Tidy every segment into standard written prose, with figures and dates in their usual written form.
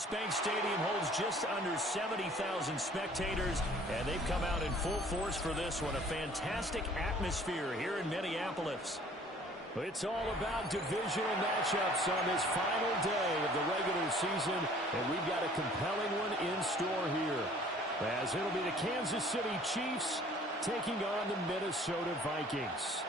US Bank Stadium holds just under 70,000 spectators, and they've come out in full force for this one. A fantastic atmosphere here in Minneapolis. It's all about divisional matchups on this final day of the regular season, and we've got a compelling one in store here, as it'll be the Kansas City Chiefs taking on the Minnesota Vikings.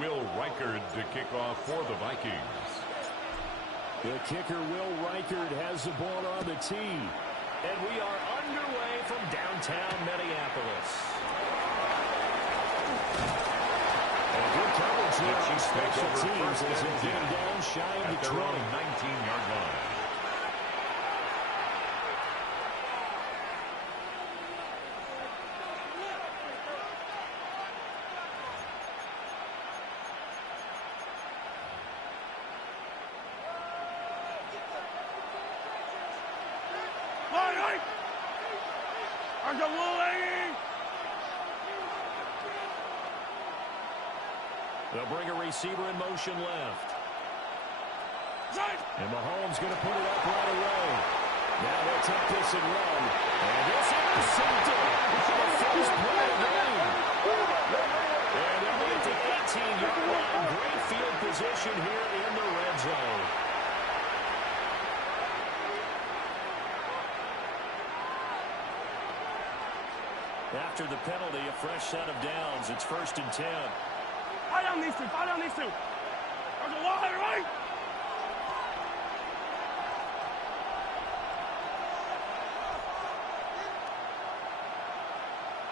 Will Reichard to kick off for the Vikings. The kicker, Will Reichard, has the ball on the tee. And we are underway from downtown Minneapolis. And good coverage here on special teams as they get him down shy of the 20. 19-yard line. They'll bring a receiver in motion left. And Mahomes going to put it up right away. Now they'll take this and run. And this intercepted. The first play of the game. And they'll get to 18-yard line. Great field position here in the red zone. After the penalty, a fresh set of downs. It's 1st and 10. Fire down these two. Fire down these two. There's a line, right?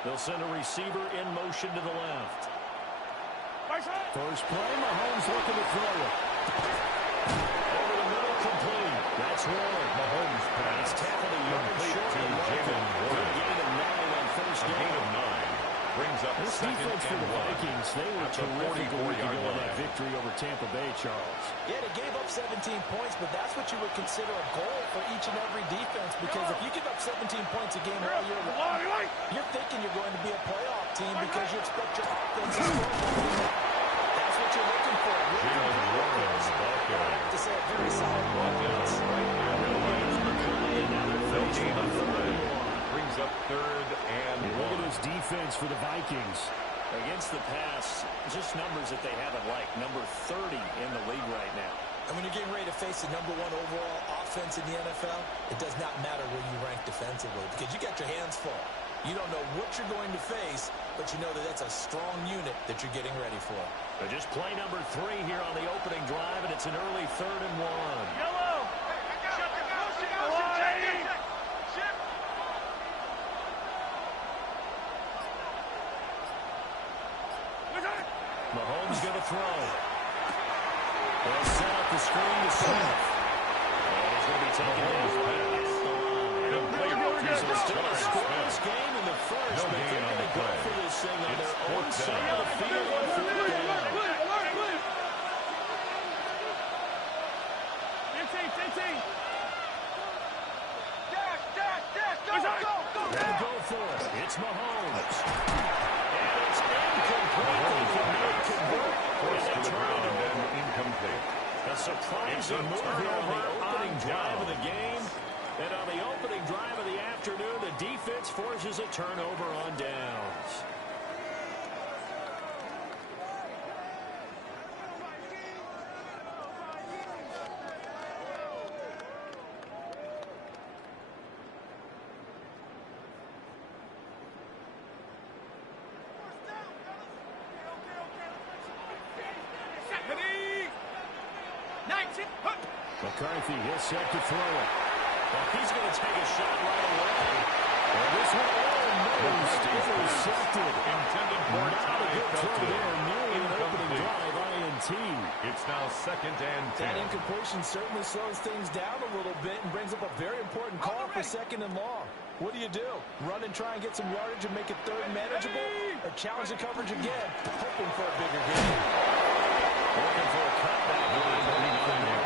They'll send a receiver in motion to the left. First play, Mahomes looking to throw it. Over the middle, complete. That's Warren. Mahomes pass. He's tackled a yard short to of Jalen Warren. A gain of 9 on first down. A gain of 9. Brings up This second defense for and the 1. Vikings, they were terrific a week ago in that victory over Tampa Bay, Charles. Yeah, they gave up 17 points, but that's what you would consider a goal for each and every defense, because if you give up 17 points a game all year long, you're thinking you're going to be a playoff team because you expect your offense to score. That's what you're looking for. Jalen Warren, to say a very solid offense. Brings up 3rd and 1. Look at his defense for the Vikings. Against the pass, just numbers that they haven't liked. Number 30 in the league right now. And when you're getting ready to face the #1 overall offense in the NFL, it does not matter where you rank defensively because you got your hands full. You don't know what you're going to face, but you know that that's a strong unit that you're getting ready for. So just play number 3 here on the opening drive, and it's an early 3rd and 1. Yellow. Mahomes going to throw. They'll set up the screen to Smith. And he's going to be taken down. Still a scoreless game in the first, but they're going to go for this thing on their own side of the field on 4th down. 15. They'll go for it. It's Mahomes. And it's incomplete. Forced to the ground and incomplete. A surprising move here on the opening drive of the game. And on the opening drive of the afternoon, the defense forces a turnover on downs. McCarthy, he'll set to throw it. Well, he's going to take a shot right away. And this one almost intercepted. Intended for Not a good throw Tyler. there. Nearly an opening drive, INT. It's now 2nd and 10. That incompletion certainly slows things down a little bit and brings up a very important call for 2nd and long. What do? Run and try and get some yardage and make it third and manageable? Or challenge the coverage again, hoping for a bigger gain? Looking for a cutback.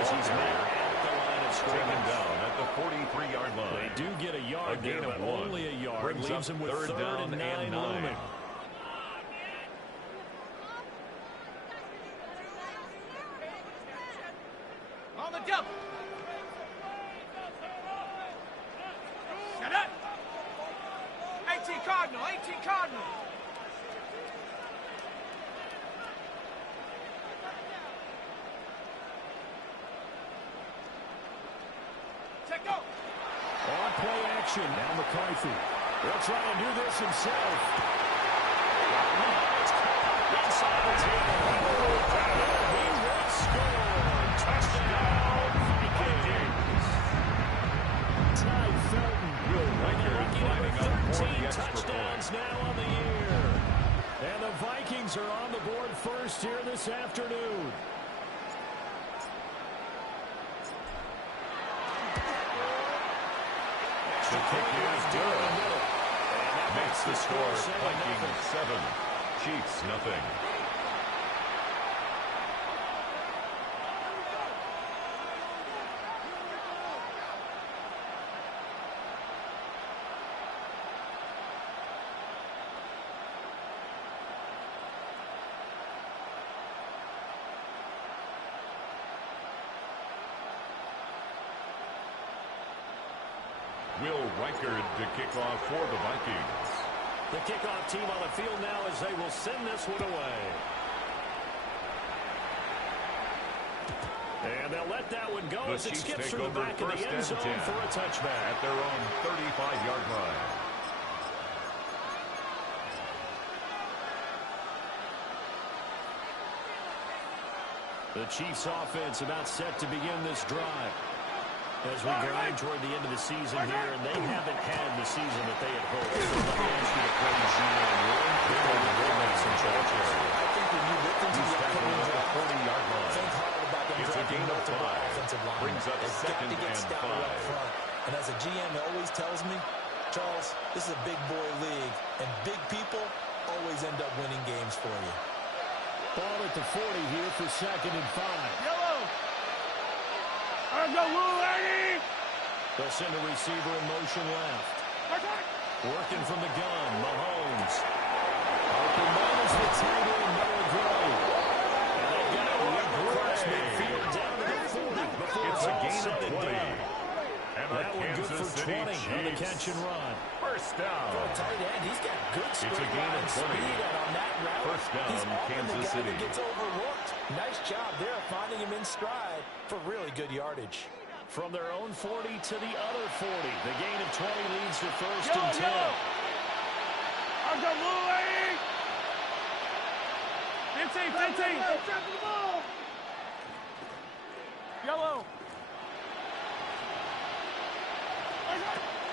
He's now at the line of scrimmage. Down at the 43-yard line. They do get a yard there, but only a yard. Brings Leaves them with third down and 9 looming. On the double. Shut up. 18 Cardinal, 18 Cardinal. Check go. On play action, now McCarthy. He'll try and do this himself. Inside the 10. He will score. Touchdown, Vikings. Ty Felton. Will Riker climbing up for the extra touchdowns point. now on the year. And the Vikings are on the board first here this afternoon. The kick is good. Makes the score Vikings 7, Chiefs nothing. Will Riker to kick off for the Vikings. The kickoff team on the field now as they will send this one away. And they'll let that one go as it skips through the back of the end zone for a touchback. At their own 35-yard line. The Chiefs offense about set to begin this drive. As we grind toward the end of the season here, and they haven't had the season that they had hoped. So let me ask you to play I think when you look into the upcoming drive, 40-yard line. think hard about them It's a drafting gain of multiple 5. offensive linemen. Brings up They've got second to get and stouter up 5. front. And as a GM always tells me, Charles, this is a big boy league, and big people always end up winning games for you. Ball at the 40 here for second and 5. Yellow. Let's go, Will, Eddie. They'll send a receiver in motion left. Working from the gun, Mahomes. Open man is the tight end, Noah Gray. And they've got a run across midfield down to the 40 before It's a all gain said of and 20. done. And That one good for 20 on the catch and run. First For a down. tight end, he's got good It's a straight gain of line 20. speed, and on that route, First down, he's often Kansas the guy City. that gets overlooked. Nice job there finding him in stride for really good yardage. From their own 40 to the other 40. The gain of 20 leads to first and 10. Let's go, Will, Eddie. 15. Yellow.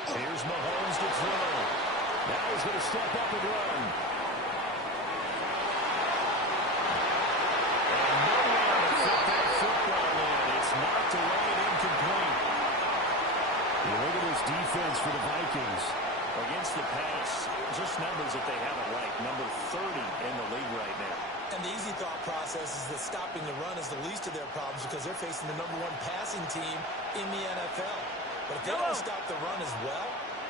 Here's Mahomes to throw. Now he's going to step up and run. And nowhere to fit that football in. It's knocked away and incomplete. You look at this defense for the Vikings. Against the pass, just numbers that they haven't liked. Number 30 in the league right now. And the easy thought process is that stopping the run is the least of their problems because they're facing the #1 passing team in the NFL. But if they don't stop the run as well,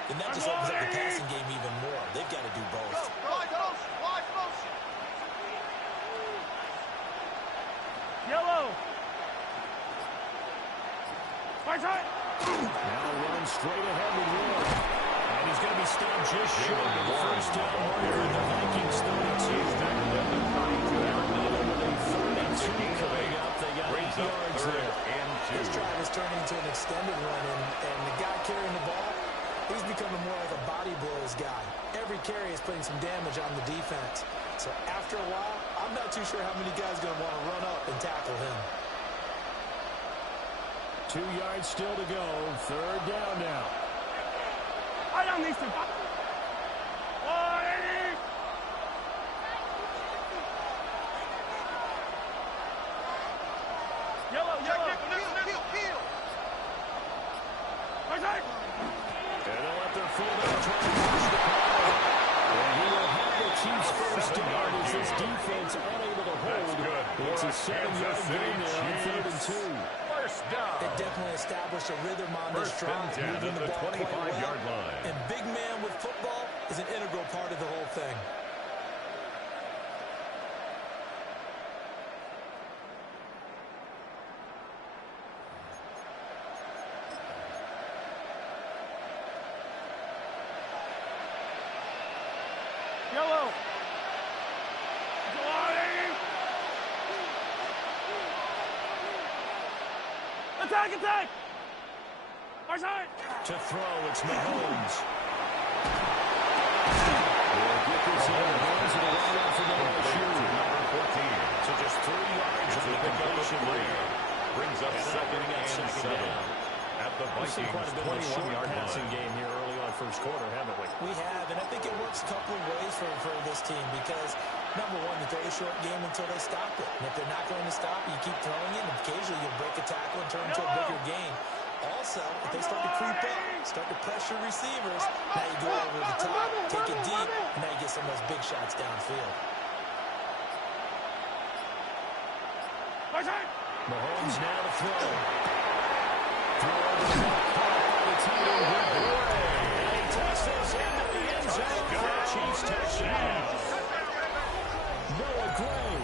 then that just opens up the passing game even more. They've got to do both. Yellow. Now run straight ahead with Ward. And he's going to be stopped just short of the first down marker at the Vikings 32. Coming up, they got 8 yards there. This drive is turning into an extended run, and the guy carrying the ball, he's becoming more like a body blows guy. Every carry is putting some damage on the defense. So after a while, I'm not too sure how many guys are going to want to run up and tackle him. 2 yards still to go. Third down now. I don't need to. Eddie. Yellow. And they'll let their fullback Chiefs' first down as this defense unable to hold. It's a 7-yard gain there on 3rd and 2. First down. They definitely established a rhythm on this drive, moving the ball quite well. Line. And big man with football is an integral part of the whole thing. Yellow. Attack, attack! Our side! To throw, it's Mahomes. Will get this in the hands of the runner for the LSU. Number 14. So just 3 yards of the completion there. Brings up second and 7. At the Vikings, quite a bit of a short 21-yard passing line. game here early on first quarter, haven't we? We have, and I think it works a couple of ways for this team because, number one, you throw a short game until they stop it. And if they're not going to stop it, you keep throwing it, and occasionally you'll break a tackle and turn into a bigger gain. Also, if they start to creep up, start to pressure receivers, now you go over the top, take it deep, and now you get some of those big shots downfield. Mahomes now to throw. Throw over the back part by the tight end, Greg Gray. And he takes this into the end zone for a Chiefs touchdown. Noah Gray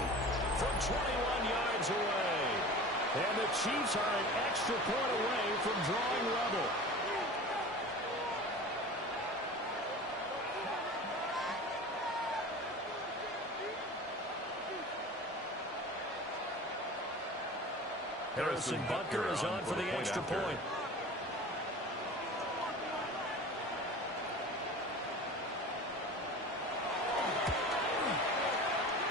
from 21 yards away. And the Chiefs are an extra point away from drawing level. Harrison Butker is on for the extra point.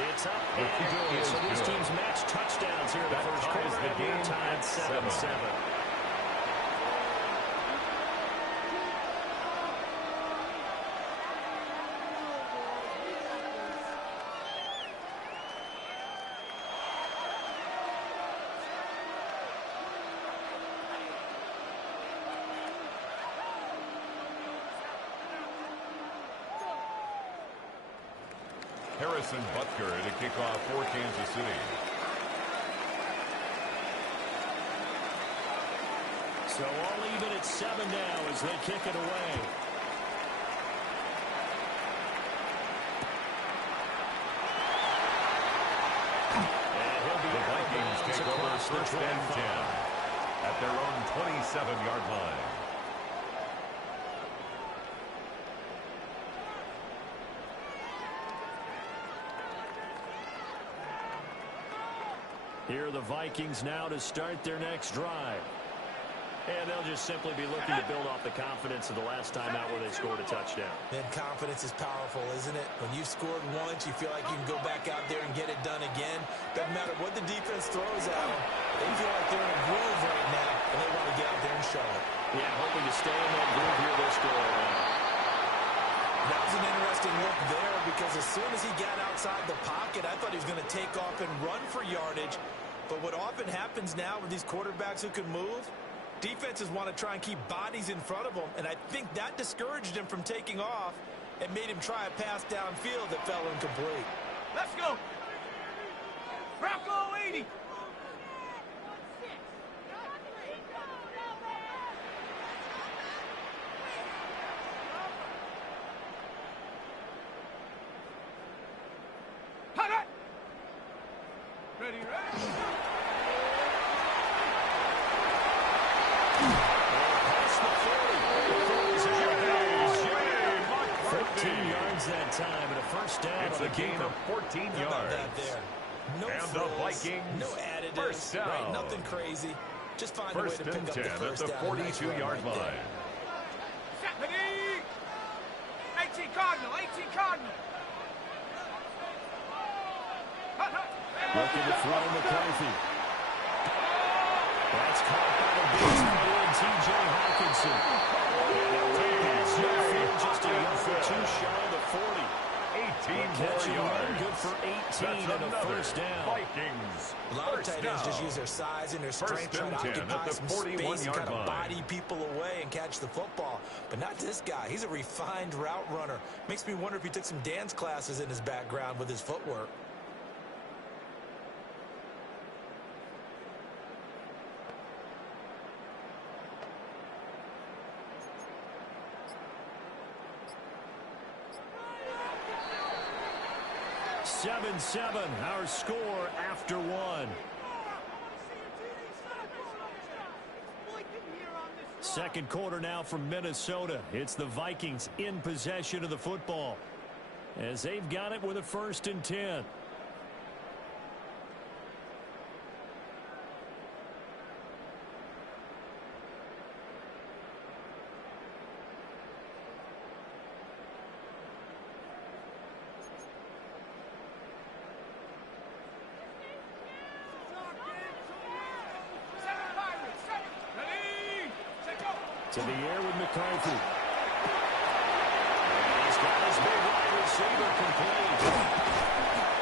It's up and good. So these teams match touchdowns here in the first quarter. The game tied 7-7. Harrison Butker to kick off for Kansas City. So all even at 7 now as they kick it away. And he'll be the Vikings take over first and 10 at their own 27-yard line. Here are the Vikings now to start their next drive. And they'll just simply be looking to build off the confidence of the last time out where they scored a touchdown. And confidence is powerful, isn't it? When you've scored once, you feel like you can go back out there and get it done again. Doesn't matter what the defense throws at them. They feel like they're in a groove right now, and they want to get out there and show it. Yeah, hoping to stay in that groove here this go around. That was an interesting look there because as soon as he got outside the pocket, I thought he was going to take off and run for yardage. But what often happens now with these quarterbacks who can move, defenses want to try and keep bodies in front of them, and I think that discouraged him from taking off and made him try a pass downfield that fell incomplete. Let's go. Rocco 80. Ready, ready. 14 yards that time and a first down. It's a gain of 14 yards. No and frills, the Vikings no additives, first down. right? Nothing crazy. Just find First a way to pick up 10 the first at the down. 42-yard line. 18 Cardinal, 18 Cardinal. Looking to throw McCarthy. That's caught by the big tight end, T.J. Hawkinson. And a pass no field, just a yard or two shy of the 40. 18 more yards. Good for 18 That's and a first down. Vikings. A lot of tight ends just use their size and their strength, try to occupy some space and kind of body people away and catch the football. But not this guy. He's a refined route runner. Makes me wonder if he took some dance classes in his background with his footwork. Seven, our score after one. Second quarter now from Minnesota. It's the Vikings in possession of the football as they've got it with a 1st and 10. To the air with McCarthy. And he's got his big wide receiver complete.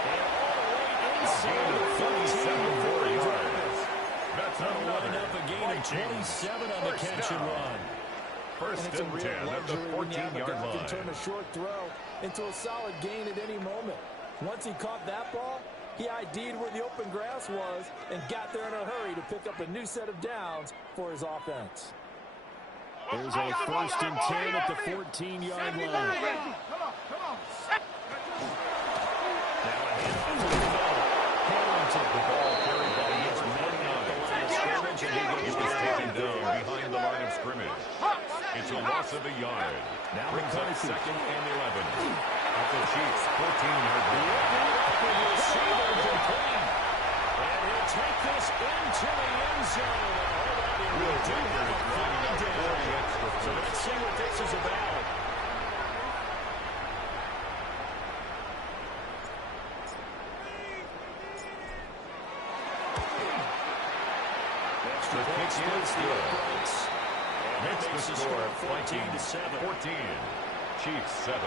And all the way inside the 47 yards. That's That'll wind up a gain of 27 on the catch and run. First and 10 at the 14-yard line. Can turn a short throw into a solid gain at any moment. Once he caught that ball, he ID'd where the open grass was and got there in a hurry to pick up a new set of downs for his offense. There's a 1st and 10 at the 14-yard line. Now a handoff to the middle. Hamilton. The ball carried by number 99. He was taken down behind the line of scrimmage. It's a loss of a yard. Now brings up McCarthy. 2nd and 11. At the Chiefs' 14-yard line. Receiver complete. And he'll take this into the end zone. Will Taylor lining up for the extra point. So let's see what this is about. Extra point splits the uprights. Makes the score 14. Chiefs 7.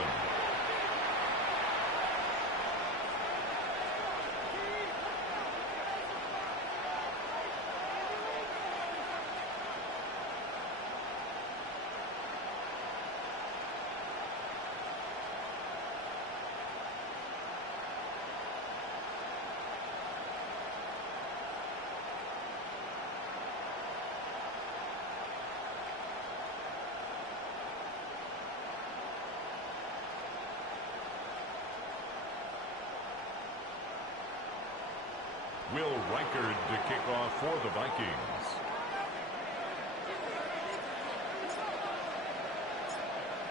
Will Reichard to kick off for the Vikings.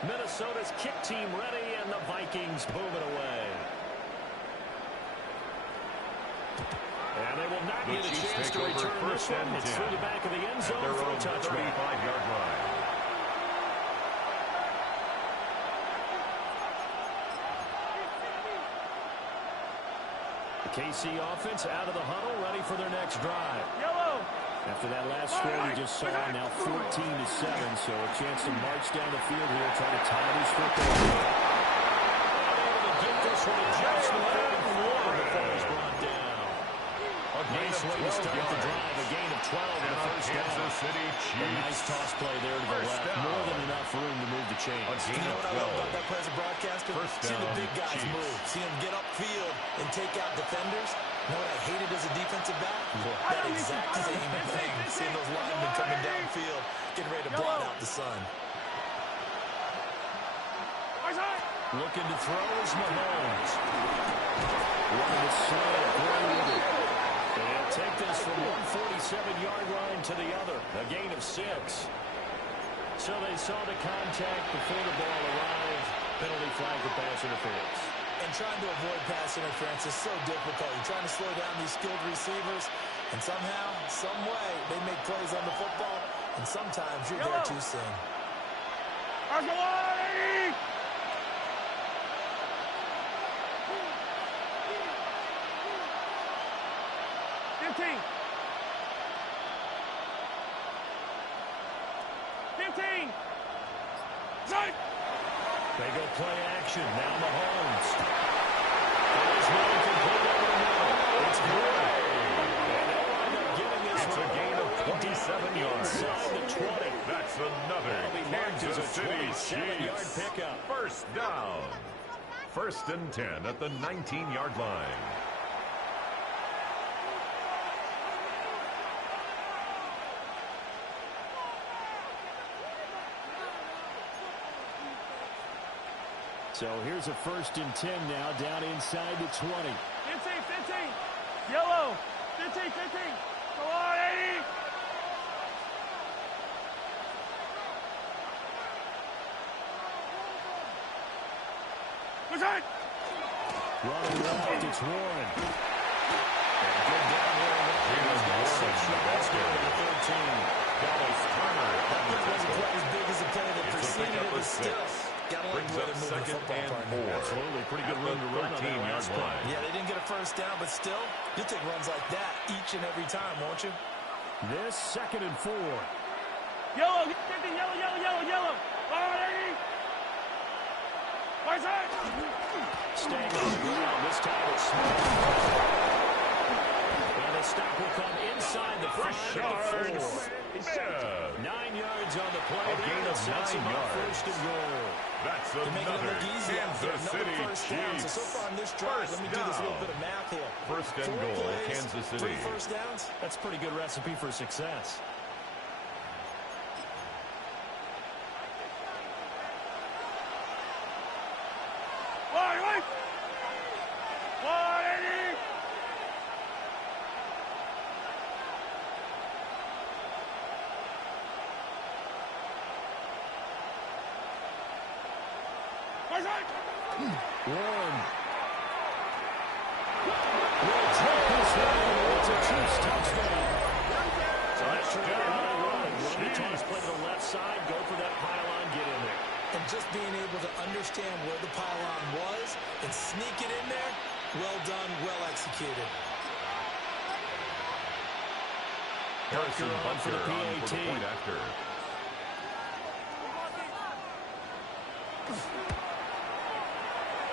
Minnesota's kick team ready, and the Vikings move it away. And they will not get a chance to return this one. It's through the back of the end zone for a touchback. 35-yard line. The KC offense out of the huddle, ready for their next drive. Yellow. After that last score we just saw, now 14-7, so a chance to march down the field here, try to tie this football. Able to get this one just the 34 before he's brought down. Nice way to start the drive, a gain of 12 and a first down. Kansas City Chiefs. A nice toss play there to the left. More than enough room to move the chains. You know what I love about that play as a broadcaster? See the big guys Chiefs. move. See them get upfield and take out defenders. You know what I hated as a defensive back? That exact same thing. Seeing those linemen coming downfield, getting ready to blot out the sun. Looking to throw is Mahomes. Running the slant, Gray with it. They'll take this from 147-yard line to the other. A gain of 6. So they saw the contact before the ball arrived. Penalty flag for pass interference. And trying to avoid pass interference is so difficult. You're trying to slow down these skilled receivers, and somehow, some way, they make plays on the football, and sometimes you're there too soon. 15. Sight. They go play action. Now Mahomes. It is not complete over the middle. It's great. And they'll wind up getting this It's a gain of 27 yards. Inside the 20. That's another That'll be marked as a Kansas City 27-yard Chiefs. pickup. First down. First and 10 at the 19-yard line. So here's a first and 10 now down inside the 20. 15, 15. Yellow. 15, 15. Come on, 80. Push it. Running left, it's Warren. And good down here. He's got 6 yards down to the 13. Dallas Turner on the Wasn't tackle. quite as big as the play that It's a preceded pickup it, of but still. 6. Got to like Brings the way up they're moving the second football and partner. 4. Absolutely. Pretty good At run to the run on that 13-yard last play. line. Yeah, they didn't get a first down, but still, you'll take runs like that each and every time, won't you? This second and 4. Yellow. 15, yellow, yellow, yellow, yellow. Come on, 80. Push it. Staying on the ground. This time it's Smith. And the stop will come inside the 5 to the 4. 9 yards on the play. A gain of 9 yards. First and goal. That's They're making it another look easy out there. Kansas Another City first down. Chiefs. So far on this drive, let me do this little bit of math here. First and 4 goal, plays, Kansas City. 3 first downs. That's a pretty good recipe for success. Wide, wide. 180. Push it. Warren. Will take this one. It's a Chiefs touchdown. So that's your run. Run the toss play to the left side. Go for that pylon. Get in there. And just being able to understand where the pylon was and sneak it in there, well done, well executed. Harrison Bunker on for the Butker on for the PAT. point after.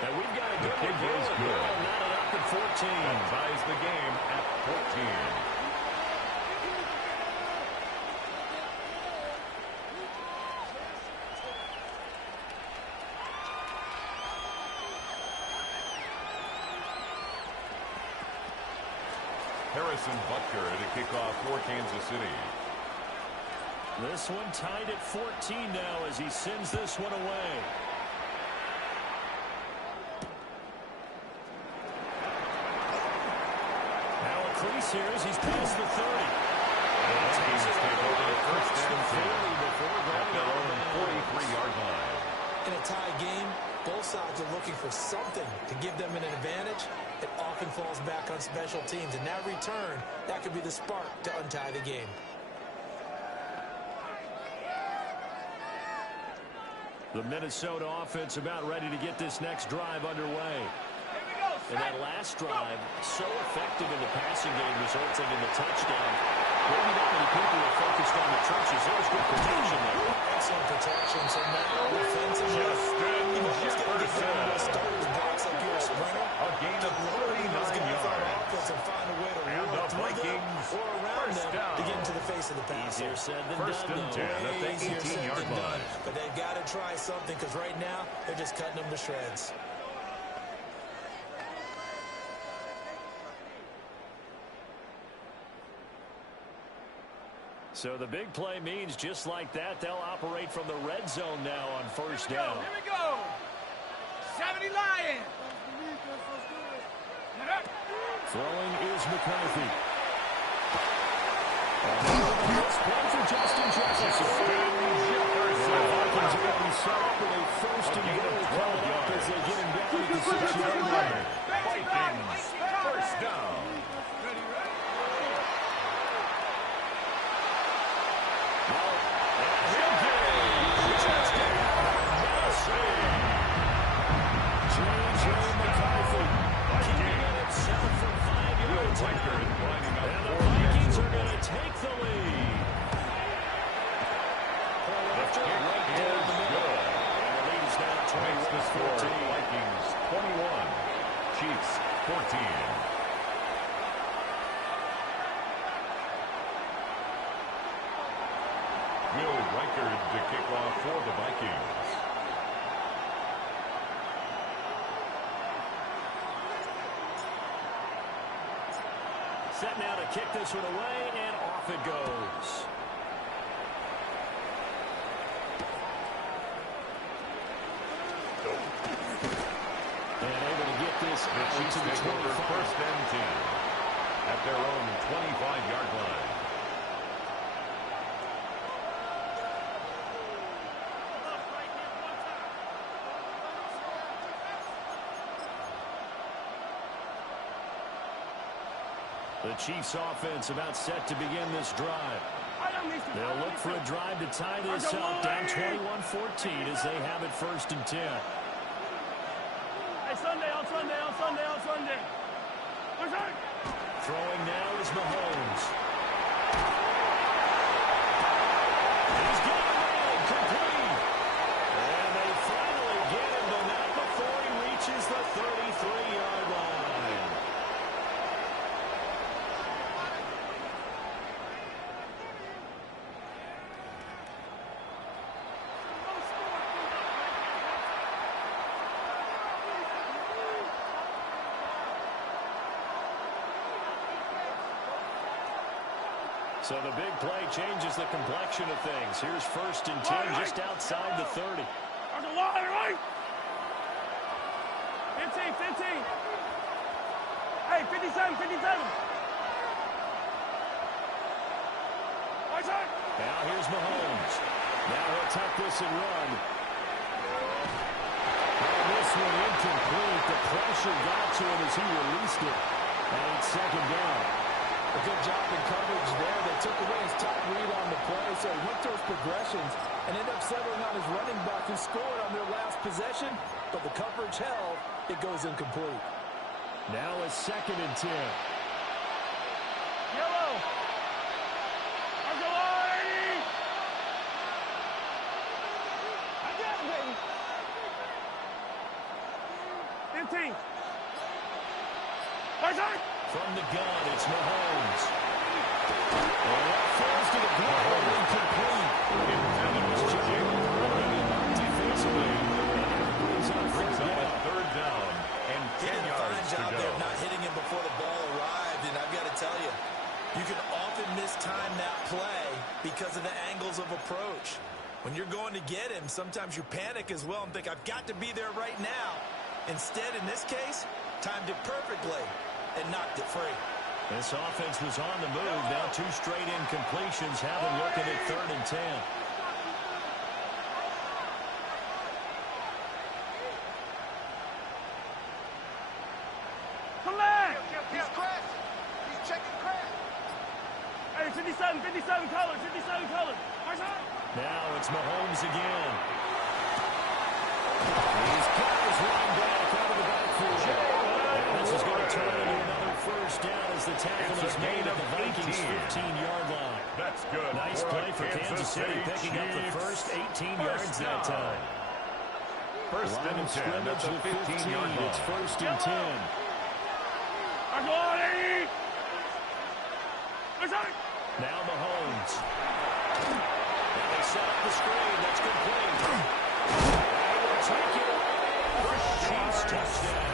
And we've got a The good kick one is going. good. Well, knotted up at 14. That ties the game at 14. Harrison Butker to kick off for Kansas City. This one tied at 14 now as he sends this one away. Now a crease here as he's past the 30. The Vikings take over first and 10 before at their own 43-yard line. In a tie game, both sides are looking for something to give them an advantage. It often falls back on special teams. In that return, that could be the spark to untie the game. The Minnesota offense about ready to get this next drive underway. And that last drive, so effective in the passing game, resulting in the touchdown. Maybe not many people are focused on the trenches. There's good protection there. Excellent protection. So now, offensively, Justin Jefferson. start with blocks like you're a sprinter. A gain of 39 yards. Offense and find a way to And roll the through them Vikings or around first them down. to get into the face of the passer. Easier said than First done, and though. 10 at the Easier said 18-yard than done. line. But they've got to try something because right now, they're just cutting them to shreds. So the big play means just like that, they'll operate from the red zone now on first down. Here we go. 70 Lions. Throwing is McCarthy. This play for Justin Jefferson. The Vikings are going to be set up with a first and goal coming up as they get him down at the 6-yard line. Vikings first down. Vikings are going to take the lead. Right down the middle. And the lead is now Chiefs 14. Will Reichard to kick off for the Vikings. Set now to kick this one away, and off it goes. And able to get this The Chiefs into the take over 25. first and 10 at their own 25-yard line. The Chiefs offense about set to begin this drive. They'll look for a drive to tie this up, down 21-14 as they have it first and 10. Hey, Sunday, on Sunday, on Sunday, on Sunday. Throwing now is Mahomes. He's got it, complete. And they finally get him, but not before he reaches the 33-yard line. So the big play changes the complexion of things. Here's first and 10 just outside the 30. 15, 15. Hey, 57, 57. Now here's Mahomes. Now he'll tuck this and run. And this one incomplete. The pressure got to him as he released it. And it's second down. A good job in coverage there. They took away his top read on the play, so he went through his progressions and ended up settling on his running back who scored on their last possession, but the coverage held. It goes incomplete. Now a second and 10. Yellow. Argalani. I got it, baby. 15. From the gun, it's Mahomes. And that falls to the ground, incomplete. Intended for Jalen defensively. Brings up a third down and 10 yards to go. There, not hitting him before the ball arrived, and I've got to tell you, you can often mistime that play because of the angles of approach. When you're going to get him, sometimes you panic as well and think, I've got to be there right now. Instead, in this case, timed it perfectly and knocked it free. This offense was on the move. Now two straight incompletions have them looking at third and 10. Come back! He's Chris. He's checking Chris. Hey, 57, 57 colors, 57 colors. Now it's Mahomes again. These guys running back out of the backfield. And this is going to turn into another first down as the tackle is made at the Vikings' 15-yard line. That's good. Nice play for Kansas City, picking up the first 18 yards that time. First Line and of 10 at scrimmage, the the 15-yard 15. line. It's first and 10. Now Mahomes. Now they set up the screen. That's complete. They will take it away. Chiefs touchdown.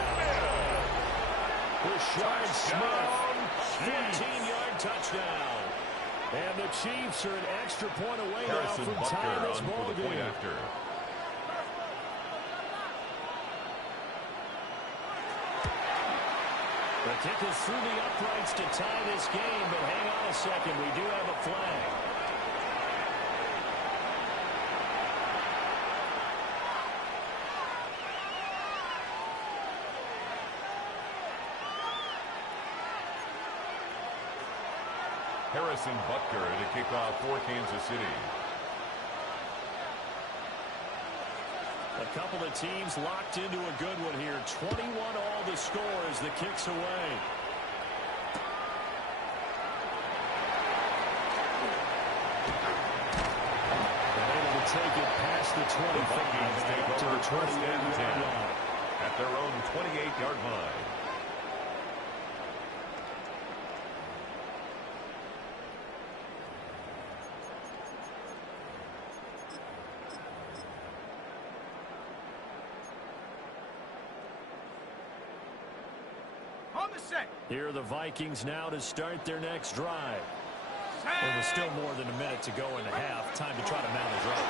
Rashard Smith, 15-yard touchdown. And the Chiefs are an extra point away now Harrison from Butker tying this on ball for the point game. after. The kick is through the uprights to tie this game, but hang on a second. We do have a flag. Harrison Butker to kick off for Kansas City. A couple of teams locked into a good one here. 21 all the score as the kick's away. They're able to take it past the 25. The Vikings take to over the first and 10 28-yard line. at their own 28-yard line. Here are the Vikings now to start their next drive. And with still more than a minute to go in the half, time to try to mount a drive.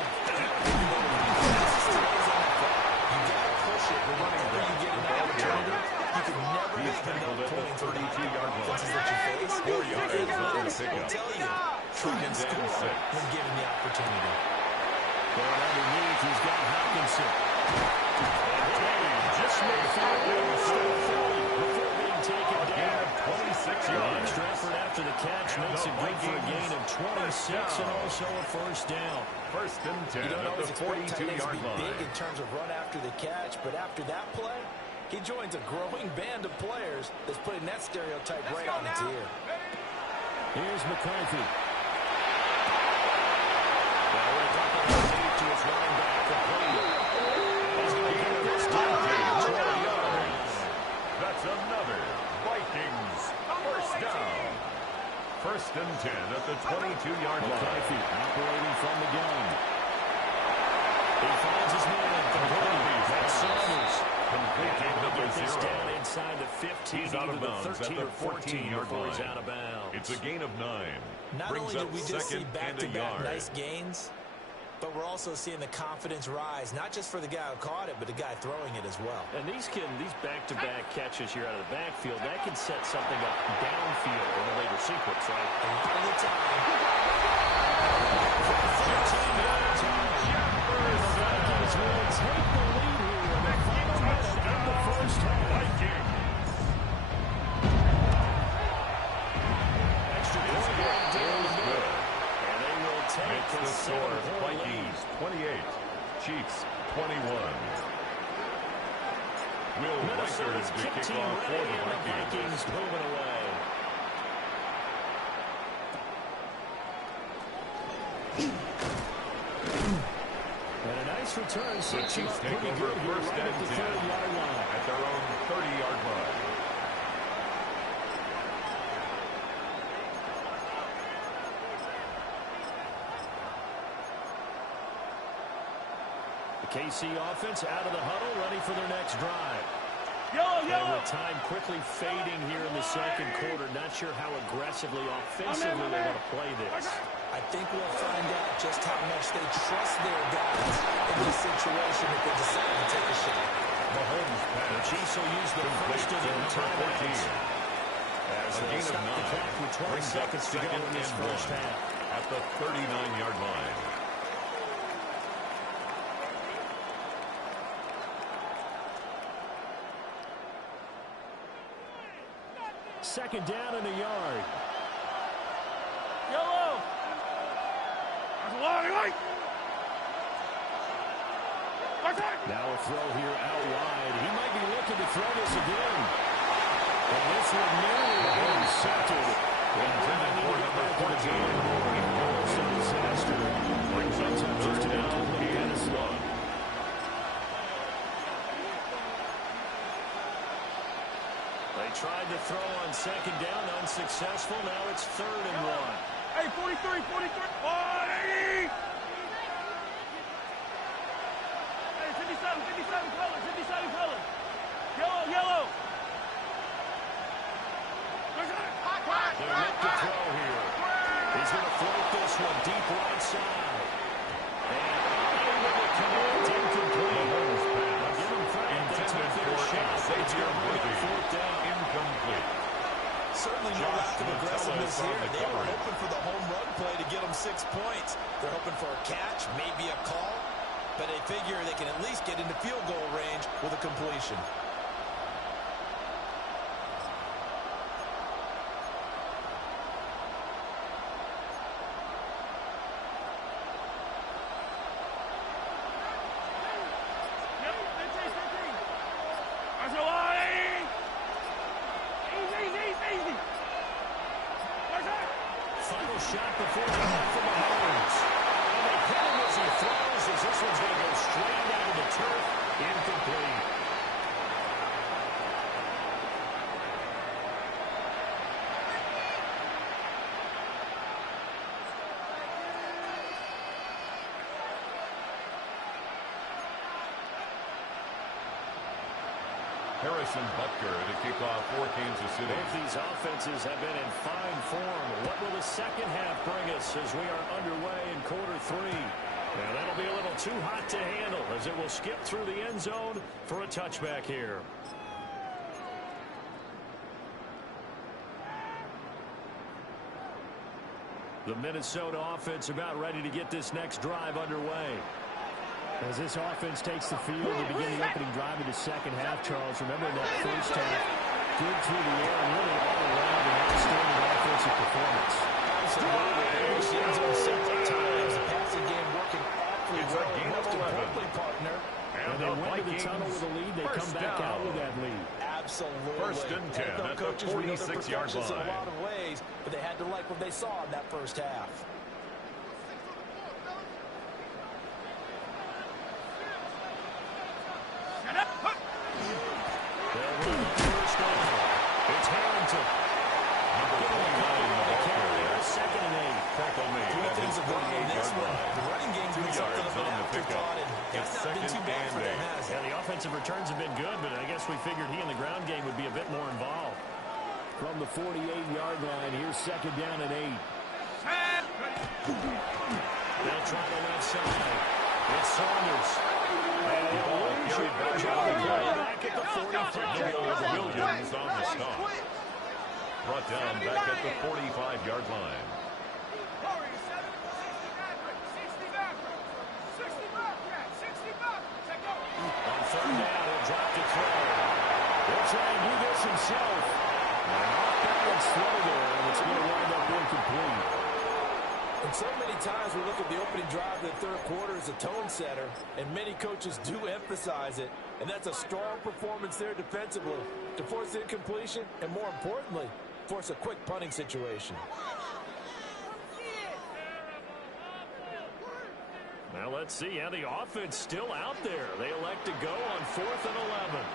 You got to push it whenever you get an opportunity. You can never He's make tackled enough at the points with 32-yard line. offenses that you face. 4 yards on the I'll pickup. tell you, try and score when given the opportunity. Going underneath, he's got Hockenson. Just made still Philly before being taken down. 26 yards. Extra effort after the catch makes it good for a gain of 26 and also a first down. First and 10 You don't at the always expect tight ends to 42-yard be line. big in terms of run after the catch, but after that play, he joins a growing band of players that's putting that stereotype right on its ear. Here's McCarthy. Well, we're dumping the lead to his running back complete. He's going to get this time. 20 yards. That's another Vikings first down. First and 10 at the 22-yard line. McCarthy operating from the gun. He finds his man. Complete. That's Saunders. Complete to Get number this 0. down inside the 15, He's out of either the bounds at 13 the or 14 14-yard before he's line. out of bounds. It's a gain of 9. Not Brings only up did we just see second and a back-to-back yard. nice gains, but we're also seeing the confidence rise, not just for the guy who caught it, but the guy throwing it as well. And these back-to-back catches here out of the backfield, that can set something up downfield in a later sequence, right? A lot of the time. Vikings will take the lead here in the final minute of the first half. Extra point right down the middle. And they will take Makes a the score 7-point lead. Vikings 28, Chiefs 21. Will Riker is Minnesota's the kick team kickoff for ready, the and the Vikings. Vikings moving away. And a nice return. The Sets him Chiefs up take pretty over good here first right and at the 10 30-yard line. at their own 30-yard line. The KC offense out of the huddle, ready for their next drive. Yellow, And yellow. with time quickly fading here in the second quarter, not sure how aggressively, offensively they want to play this. I think we'll find out just how much they trust their guys in this situation if they decide to take a shot. Mahomes The pass. Chiefs will use the Complete first to of their number timeouts 14. as A they gain of stop the 9. clock with 20 Brings up seconds to go second in this and first 1 half. at the 39-yard line. Second down in a yard. Yellow. That's a long way. Now a throw here out wide. He might be looking to throw this again. And this one nearly intercepted. Intended for number 14. Almost a disaster. Brings up Just third about down to get and us 1. They tried to throw on second down, unsuccessful. Now it's 3rd and 1. Hey, 43, 43. 180. Hey, 57 color, 57 color. Yellow, yellow. They look to throw here. He's going to float this one deep right side. And able to connect incomplete. Mahomes pass. Give him credit. They took Intended their for shot. It's Xavier going to bring Worthy. up 4th down. Incomplete. Certainly no Josh lack of aggressiveness Metellus on here. the They were coverage. hoping for the home run play to get them 6 points. They're hoping for a catch, maybe a call, but they figure they can at least get into field goal range with a completion. Yep, 15, 15. That's a lot. Easy. What's that? Final shot before the half for Mahomes. And they hit him as he throws, as this one's going to go straight out of the turf. Incomplete. Harrison Butker to kick off for Kansas City. Both these offenses have been in fine form. What will the second half bring us as we are underway in quarter 3? And that'll be a little too hot to handle as it will skip through the end zone for a touchback here. The Minnesota offense about ready to get this next drive underway. As this offense takes the field to begin the opening drive of the second half, Charles, remember that first half, good through the air and really all around an outstanding offensive performance. Times, the passing game working awfully well. Most importantly, partner. And they went to the tunnel with a lead. They come back out with that lead. Absolutely. First and 10 at the 46-yard line. In a lot of ways, but they had to like what they saw in that first half. It's Harrington. Number 29 in the ball carrier. Second and 8. Tackle made at his 48-yard line. The running game's 2 been something yards of an on the pickup. afterthought, and It's that's not been second too bad and for them, 8. has it? Yeah, the offensive returns have been good, but I guess we figured he in the ground game would be a bit more involved. From the 48-yard line, here's second down and 8. They'll try the left side. It's Saunders. And the ball carried back at the 45. Williams on the stop. Brought down back at the 45-yard line. On third down, he'll drop to throw. He'll try and do this himself. Off-balance throw there, and it's going to wind up incomplete. And so many times we look at the opening drive of the third quarter as a tone setter, and many coaches do emphasize it. And that's a strong performance there defensively to force incompletion and, more importantly, force a quick punting situation. Now let's see how the offense still out there. They elect to go on 4th and 11.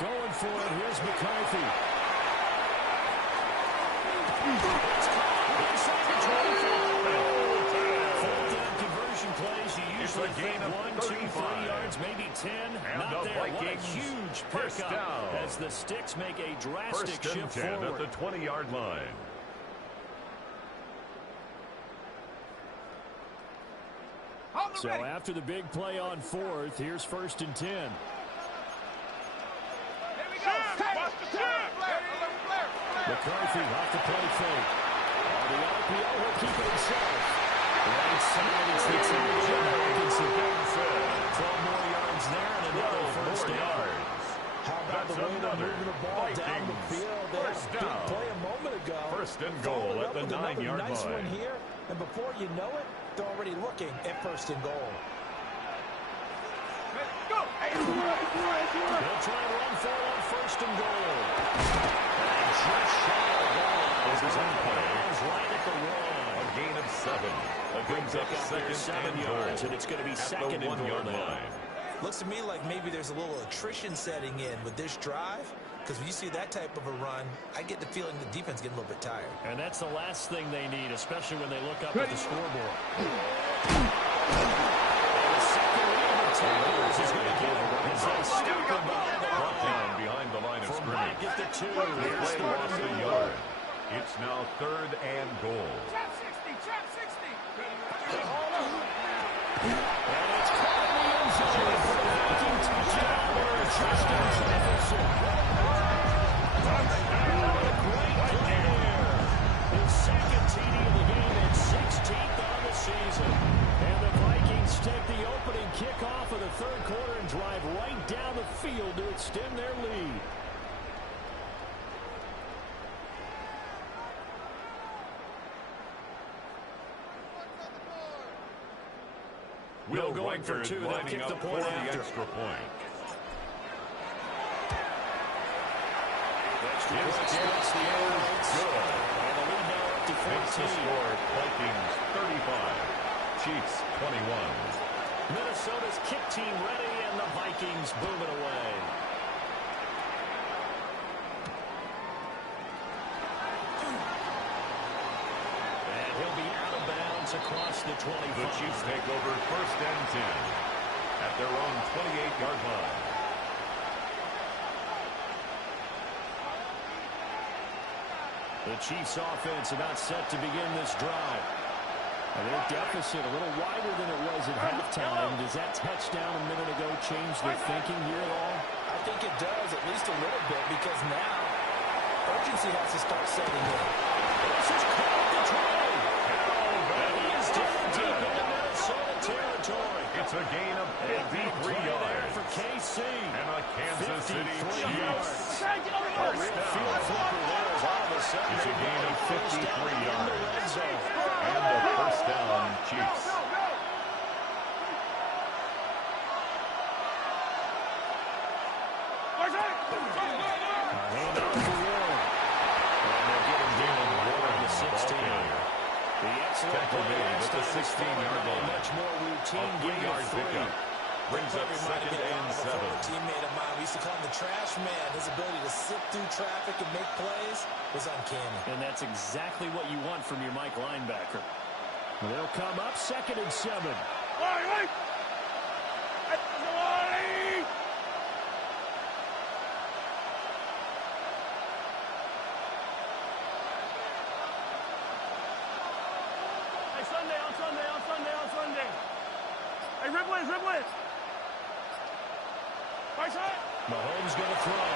Going for it. Here's McCarthy. Fourth down conversion plays. You usually think 1, 2, 3 yards, maybe 10. Not there. What a huge pickup as the Sticks make a drastic shift forward. At the 20-yard line. So after the big play on 4th, here's 1st and 10. McCarthy off the play fake. The RPO will keep it himself. Right side, it's the Jim Hawkinson. 12 more yards there and another first down. How about the way they're moving the ball down the field? They had a big play a moment ago. First and goal at the 9-yard line. Nice one here, and before you know it, they're already looking at first and goal. They'll try and run for it on 1st and goal. And just shy of goal. This is right at the one. A gain of 7. That brings up second 7 yards, and it's going to be second and 1-yard line. Looks to me like maybe there's a little attrition setting in with this drive, because when you see that type of a run, I get the feeling the defense getting a little bit tired. And that's the last thing they need, especially when they look up at the scoreboard. And the second lead of 10 years is going to get it as they stick them behind the line of scrimmage. Back at the 2. They Here's play third lost and the goal. yard. It's now 3rd and goal. Trap 60, trap 60. And it's caught in the end zone for the Viking touchdown winner, Justin Jefferson. What a great play there. His second TD of the game and 16th on the season. And the Vikings take the opening kickoff of the third quarter and drive right down the field to extend their lead. Will going for 2. They'll kick the point after. Extra point. Extra point splits the air. Good. And the lead now up to Makes the 14. score Vikings 35. Chiefs 21. Minnesota's kick team ready, and the Vikings booming away. And he'll be out of bounds across the 25. The Chiefs take over 1st and 10 at their own 28-yard line. The Chiefs offense are not set to begin this drive. And their deficit a little wider than it was at halftime. Does that touchdown a minute ago change their thinking here at all? I think it does, at least a little bit, because now urgency has to start setting in. This is called the try. And he is down deep into Minnesota territory. It's a gain of 53 yards for KC. and a Kansas City Chiefs. A real field flipper there as all of a sudden It's a gain of 53 yards and a first down Chiefs. Tackle made at the 16-yard line. Much more routine A 3-yard pickup. Brings up second and 7. Teammate of mine, we used to call him the trash man. His ability to sift through traffic and make plays was uncanny. And that's exactly what you want from your Mike linebacker. They'll come up second and 7. Hey, Ripley. Right side. Mahomes going to throw.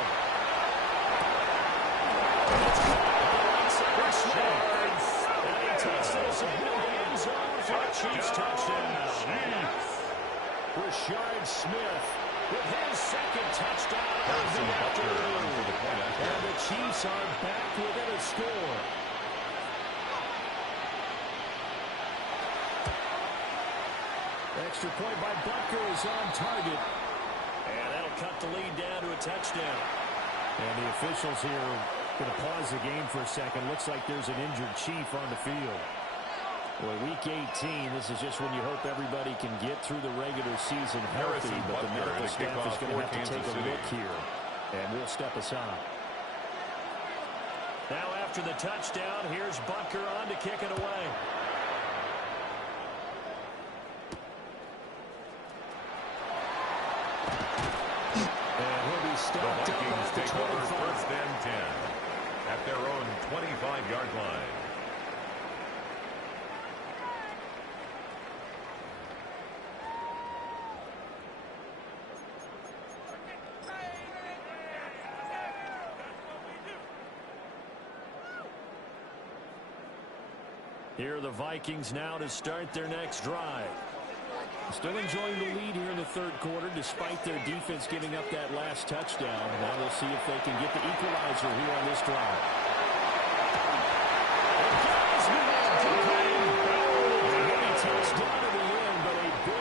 And he takes this into the end zone for a Chiefs touchdown. Rashard Smith with his second touchdown of the afternoon. And the Chiefs are back within a score. Extra point by Butker is on target. And that'll cut the lead down to a touchdown. And the officials here going to pause the game for a second. Looks like there's an injured Chief on the field. Boy, week 18, this is just when you hope everybody can get through the regular season healthy. But the medical staff is going to have to take a look here. And we'll step aside. Now after the touchdown, here's Butker on to kick it away. The Vikings take over first and 10 at their own 25-yard line. Here are the Vikings now to start their next drive. Still enjoying the lead here in the third quarter despite their defense giving up that last touchdown. Now they'll see if they can get the equalizer here on this drive.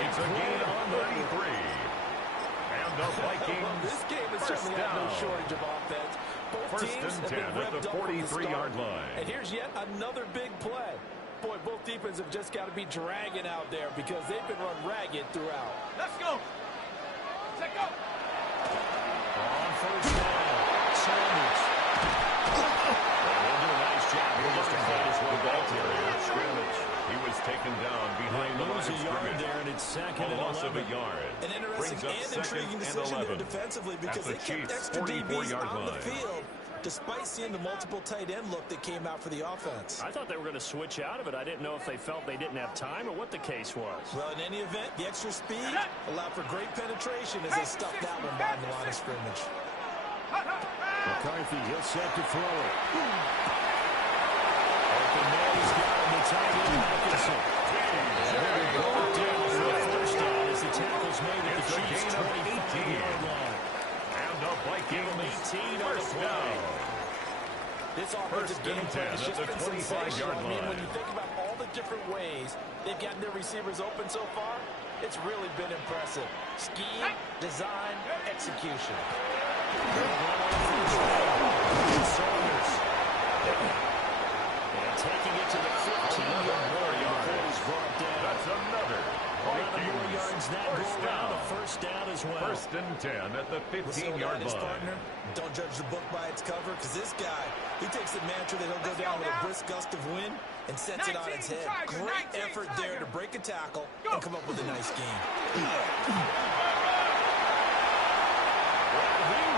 It's a gain of 33. And the Vikings This game is first certainly got no down. shortage of offense. Both First teams and have 10 been at revved the up from 43-yard start. line. And here's yet another big play. Boy, both defenses have just got to be dragging out there because they've been run ragged throughout. Let's go. Check go. On first down, Sanders. They'll do a nice job here just to fight his way back here. Scrimmage. He was taken down behind the line Lose of a yard scrimmage. there, and it's second A and loss of 11. a yard. An interesting Brings up and second intriguing and decision 11 there defensively because at they the kept Chiefs' extra DBs 44-yard on the line. field despite seeing the multiple tight end look that came out for the offense. I thought they were going to switch out of it. I didn't know if they felt they didn't have time or what the case was. Well, in any event, the extra speed allowed for great penetration as they stuffed that one behind the line of scrimmage. McCarthy, he'll set to throw it. Open man, he's got him. The tight end, Hawkinson. Very brought down for the first down as the tackle's made at the It's a Chiefs' gain of 25-yard line. And the Vikings 18 on the first play. down. This offensive First game and plan 10 has at just the been 25-yard sensational. I mean, when line. you think about all the different ways they've gotten their receivers open so far, it's really been impressive. Scheme, design, execution. Sanders. And taking it to the 15-yard line. He's brought down. That's another 11 more yards that go first around. down. A first down as well. First and 10 at the 15-yard His line. partner, don't judge the book by its cover, because this guy, he takes the mantra that he'll go down with a brisk gust of wind and sets it on its head. Great effort there to break a tackle and come up with a nice game. He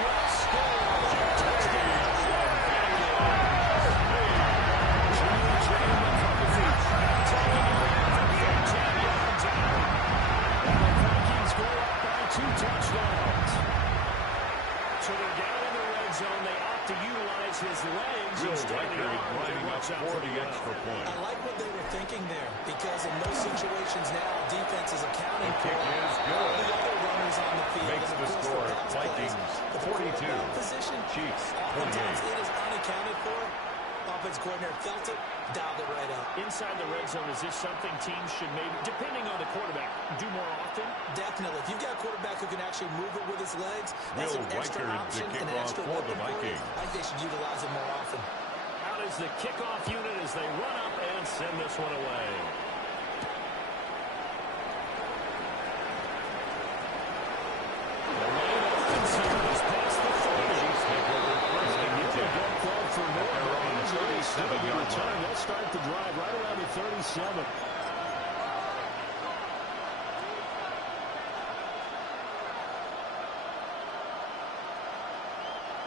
will score. Touchdown. his legs. Will instead of the Riker arm. lining up for the extra point. I like what they were thinking there, because in those situations now, defense is accounting for Kick is all good. the other runners on the field. Makes And the of course, score pass plays. Vikings But the 42. quarterback position, Chiefs oftentimes 28. it is unaccounted for. Offense coordinator felt it, dialed it right up. Inside the red zone, is this something teams should maybe, depending on the quarterback, do more often? Definitely. If you've got a quarterback who can actually move it with his legs, that's Will an extra Riker, the option and an kickoff extra for weapon the for you. Vikings. I think they should utilize it more often. Out is the kickoff unit as they run up and send this one away. The lane opens here. He's past the 30. Chiefs take over first and He'll 10. get called for more. They're on the Injury still to 37-yard return. line. They'll start the drive right around the 37.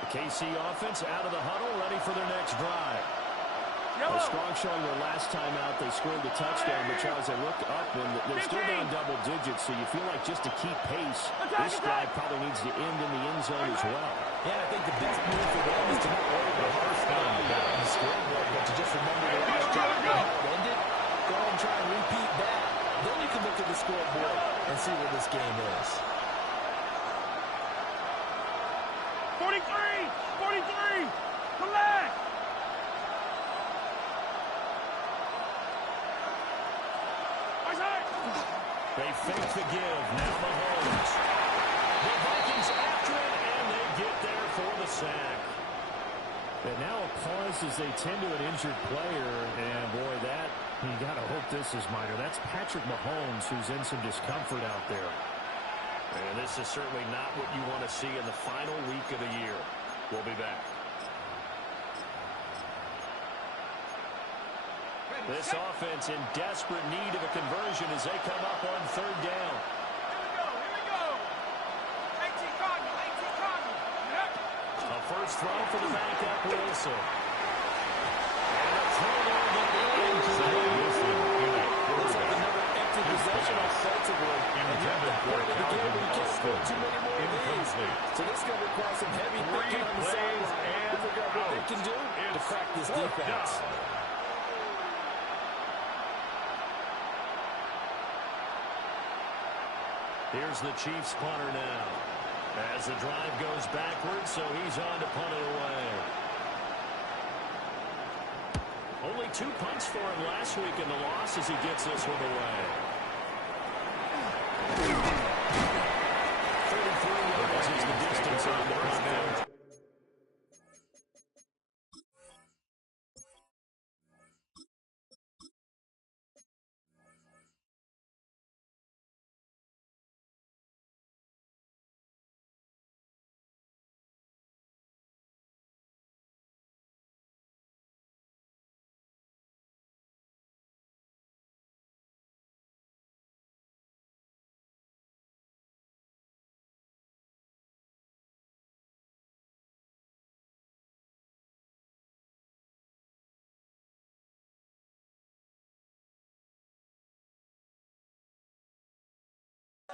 The KC offense out of the huddle, ready for their next drive. A strong showing their last time out. They scored the touchdown, but Charles, they look up and they're still down double digits, so you feel like just to keep pace, this drive probably needs to end in the end zone as well. Yeah, I think the best move for them is to not worry about first down on the scoreboard, but to just remember the last drive and how it ended. Go ahead and try and repeat that. Then you can look at the scoreboard and see where this game is. 43! 43! Come back! They fake the give. Now Mahomes. The Vikings after it, and they get there for the sack. And now a pause as they tend to an injured player. And, boy, that, you got to hope this is minor. That's Patrick Mahomes who's in some discomfort out there. And this is certainly not what you want to see in the final week of the year. We'll be back. This offense in desperate need of a conversion as they come up on third down. Here we go. 18 Cardinal, 18 Cardinal. Yep. A first throw for the backup Wilson. And a throw there that Wilson in at Looks like quarterback. another empty possession offensively. And yet Intended that for point of the game where you can't score Calvin too many more of these. Incomplete. So this is going to require some heavy thinking on the plays sideline and to figure out what they out. can do to It's crack this fourth defense. down. Here's the Chiefs punter now. As the drive goes backwards, so he's on to punt it away. Only 2 punts for him last week in the loss as he gets this one away. 33 yards is the distance on the punt there.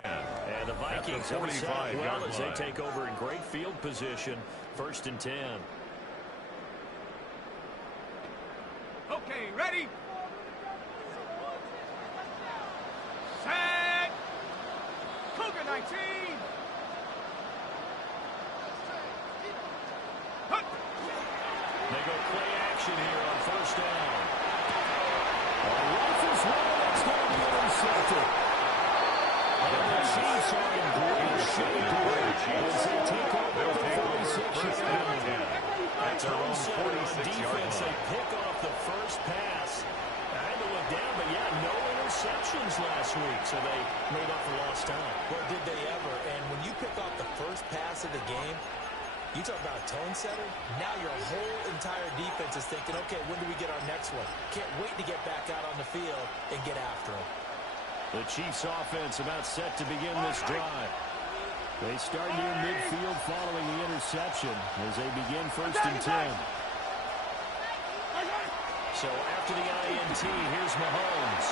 And the Vikings have set up well as they take over in great field position. 1st and 10. Okay, ready? Set! Cougar 19! Hup! They go play action here on 1st down. Rifles one, that's going to be intercepted. And the Chiefs are in great shape as they take over the 46 yard line. At their own 46-yard Defense, they line. pick off the first pass. I had to look down, but yeah, no interceptions last week, so they made up for lost time. Well, did they ever? And when you pick off the first pass of the game, you talk about a tone setter. Now your whole entire defense is thinking, okay, when do we get our next one? Can't wait to get back out on the field and get after them. The Chiefs offense about set to begin this drive. They start near midfield following the interception as they begin 1st and 10. So after the INT, here's Mahomes.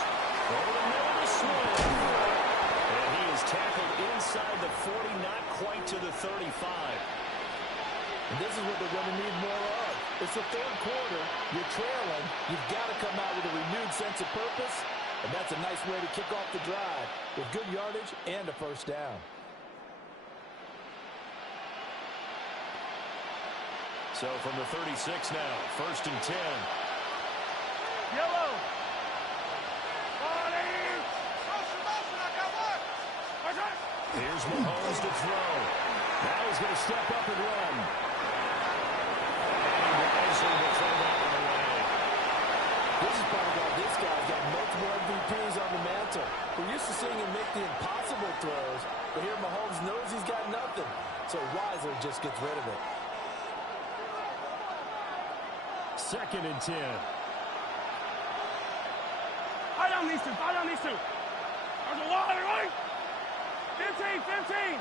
Over the middle to Smith. And he is tackled inside the 40, not quite to the 35. And this is what they're going to need more of. It's the third quarter. You're trailing. You've got to come out with a renewed sense of purpose, and that's a nice way to kick off the drive with good yardage and a first down. So from the 36 now, 1st and 10. Yellow. Here's Mahomes to throw. Now he's going to step up and run. This is part of why this guy's got multiple MVPs on the mantle. We're used to seeing him make the impossible throws, but here Mahomes knows he's got nothing, so wisely just gets rid of it. 2nd and 10. Fight on these two. Fight on these two. There's a water, right? 15, 15.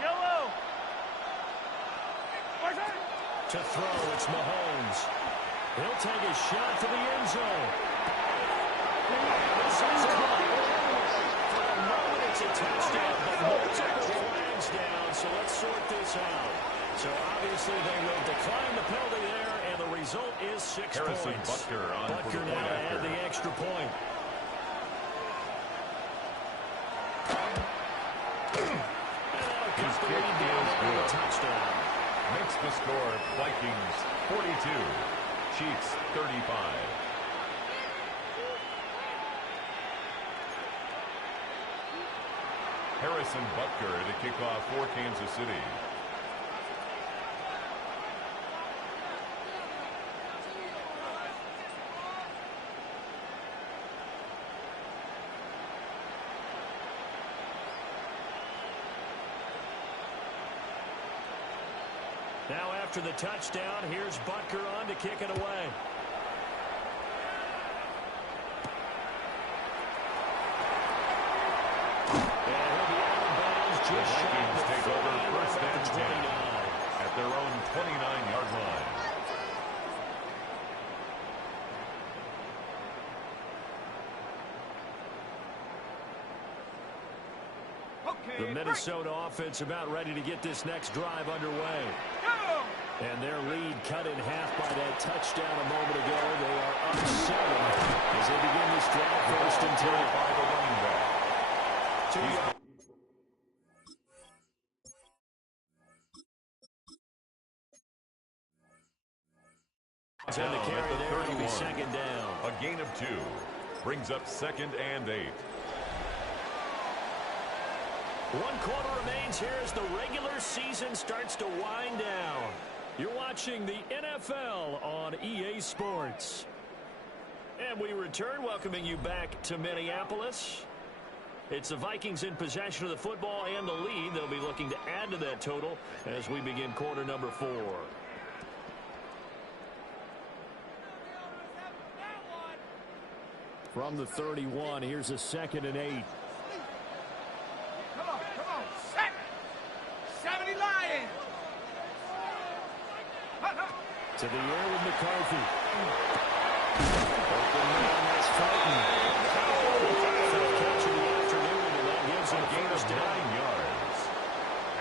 Yellow. To throw, it's Mahomes. He'll take a shot to the end zone. This is for the moment, it's a touchdown, but multiple flags down, so let's sort this out. So obviously they will decline the penalty there, and the result is 6 Harrison points. Butker on for the Butker point now after. had the extra point. His kick is good. Touchdown. Makes the score Vikings 42, Chiefs 35. Harrison Butker to kick off for Kansas City. Now after the touchdown, here's Butker on to kick it away. And he'll be out of bounds The just shy Vikings of take over 40 first at and the 10 29. at their own 29-yard line. The Minnesota offense about ready to get this next drive underway. And their lead cut in half by that touchdown a moment ago. They are up 7 as they begin this drive, 1st and 10. By the running back. And the carry at the there will be 31. 2nd down. A gain of 2 brings up 2nd and 8. 1 quarter remains here as the regular season starts to wind down. You're watching the NFL on EA Sports. And we return, welcoming you back to Minneapolis. It's the Vikings in possession of the football and the lead. They'll be looking to add to that total as we begin quarter number 4. From the 31, here's a 2nd and 8. Come on. Set. 70 Lions. To the air with McCarthy. Open man, that's Fulton. Catch of the afternoon, and that gives him A gain of first 9 down. yards.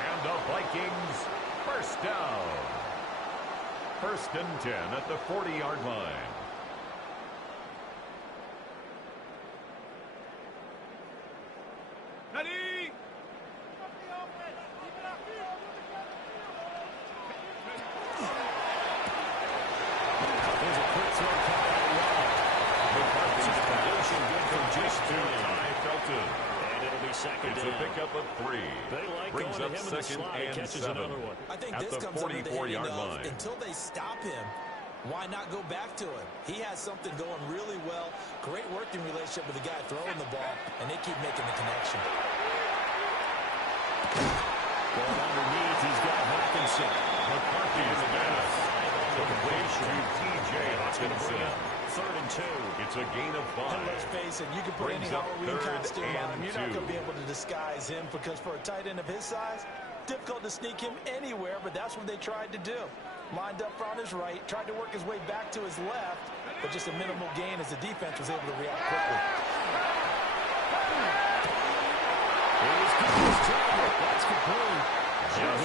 And the Vikings first down. 1st and 10 at the 40-yard line. Ready. There's a quick throw call out wide. McCarthy's Completion good for just 2. Ty Felton. And it'll be 2nd It's down. a pickup of 3. They like Brings going to up him in the 2nd slot. He and catches 7 another one. I think at this the comes under the heading 44-yard of, line. until they stop him, why not go back to him? He has something going really well. Great working relationship with the guy throwing the ball, and they keep making the connection. Going underneath, he's got Hawkinson. McCarthy's pass. Completion. To T.J. Hawkinson. 3rd and 2. It's a gain of 5. And let's face it, you can put any Brings up Halloween 3rd costume on him. and You're not 2. going to be able to disguise him because for a tight end of his size, difficult to sneak him anywhere, but that's what they tried to do. Lined up on his right, tried to work his way back to his left, but just a minimal gain as the defense was able to react quickly. It is good. That's complete. Just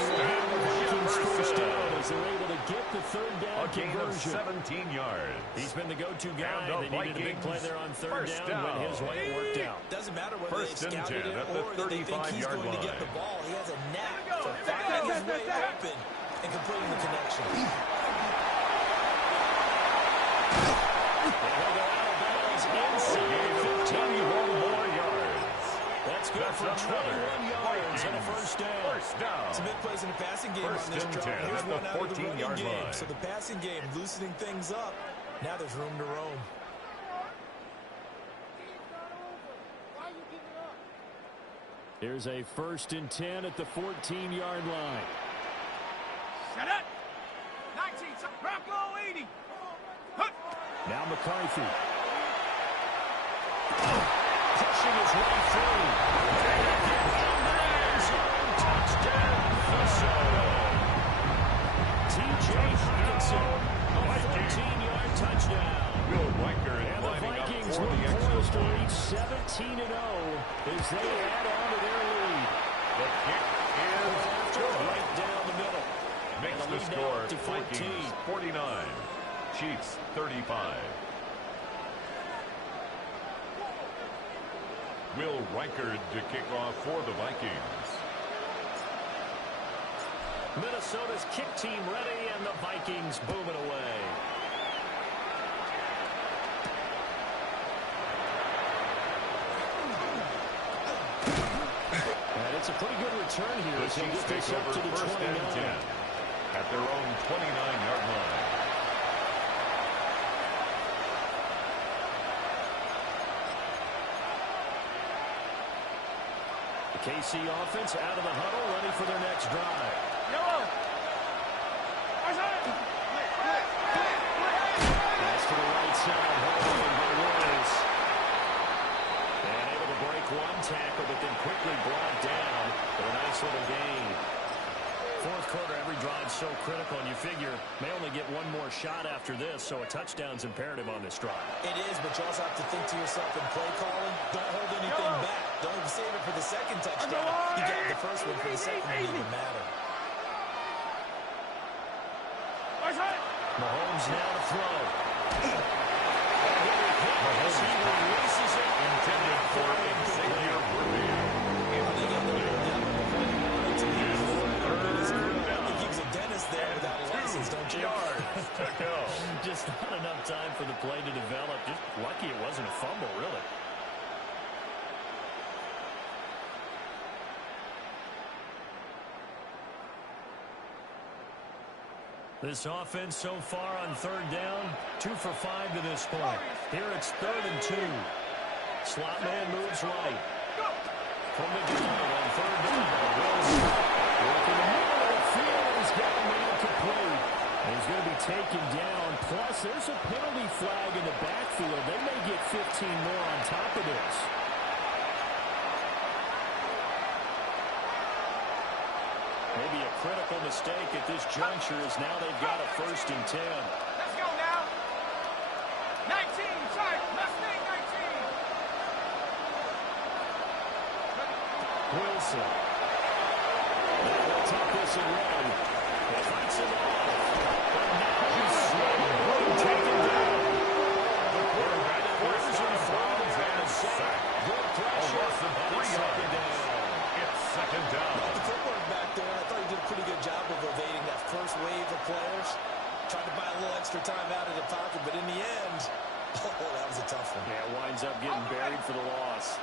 conversion. 17 yards. He's been the go-to guy. And They needed a big play there on third down. Went his way. It worked out. Doesn't matter whether First they and scouted 10 it at the or that they think he's 35-yard going to get the line. ball. He has a knack for finding his way open and completing the connection. They'll go out of bounds inside 15 more yards. That's good for 21 yards and a first down. First down. Some big plays in the passing game First on this and drive. 10 Here's at the one out of the 14-yard running game. line. So the passing game loosening things up. Now there's room to roam. Here's a first and 10 at the 14-yard line. Set it. 19. Rocco 80. Now McCarthy. Pushing his way through. Touchdown, Minnesota. T.J. Hockenson. A 14-yard touchdown. Will Riker And the lining up Vikings for look the extra poised to point. reach 17-0 as they add on to their lead. The kick is good. Right down the middle. Makes And the lead score now to 14. Vikings 49, Chiefs 35. Will Riker to kick off for the Vikings. Minnesota's kick team ready, and the Vikings booming away. And it's a pretty good return here. The as they Chiefs get this take up over to the first 29. and 10 at their own 29-yard line. The KC offense out of the huddle, ready for their next drive. Yellow. Pass to the right side, holding by Willis. And able to break one tackle, but then quickly brought down for a nice little gain. Fourth quarter, every drive's so critical, and you figure may only get one more shot after this, so a touchdown's imperative on this drive. It is, but you also have to think to yourself in play calling, don't hold anything back. Don't save it for the second touchdown. You got the first one for the second one even matter. Mahomes now to throw. Mahomes releases it. Intended for Xavier Worthy. I think he was a dentist there without a license, don't you? Yards to go. Just not enough time for the play to develop. Just lucky it wasn't a fumble, really. This offense so far on third down, 2 for 5 to this point. Here it's 3rd and 2. Slot man moves right. From the gun on third down. Wilson working the middle of the field. He's got a man complete. And he's going to be taken down. Plus, there's a penalty flag in the backfield. They may get 15 more on top of this. Maybe a critical mistake at this juncture as now they've got a 1st and 10. Let's go now. 19. Sorry. Mustang 19. Wilson. Now they'll take this and run. He fights him off. But now he's taken down. The quarterback forces Throws him and and a sack. sack. Good A pressure. loss of And 3 it's second yards. down. It's second down. The footwork back there, I thought he did a pretty good job of evading that first wave of players. Tried to buy a little extra time out of the pocket, but in the end, that was a tough one. Yeah, winds up getting buried for the loss.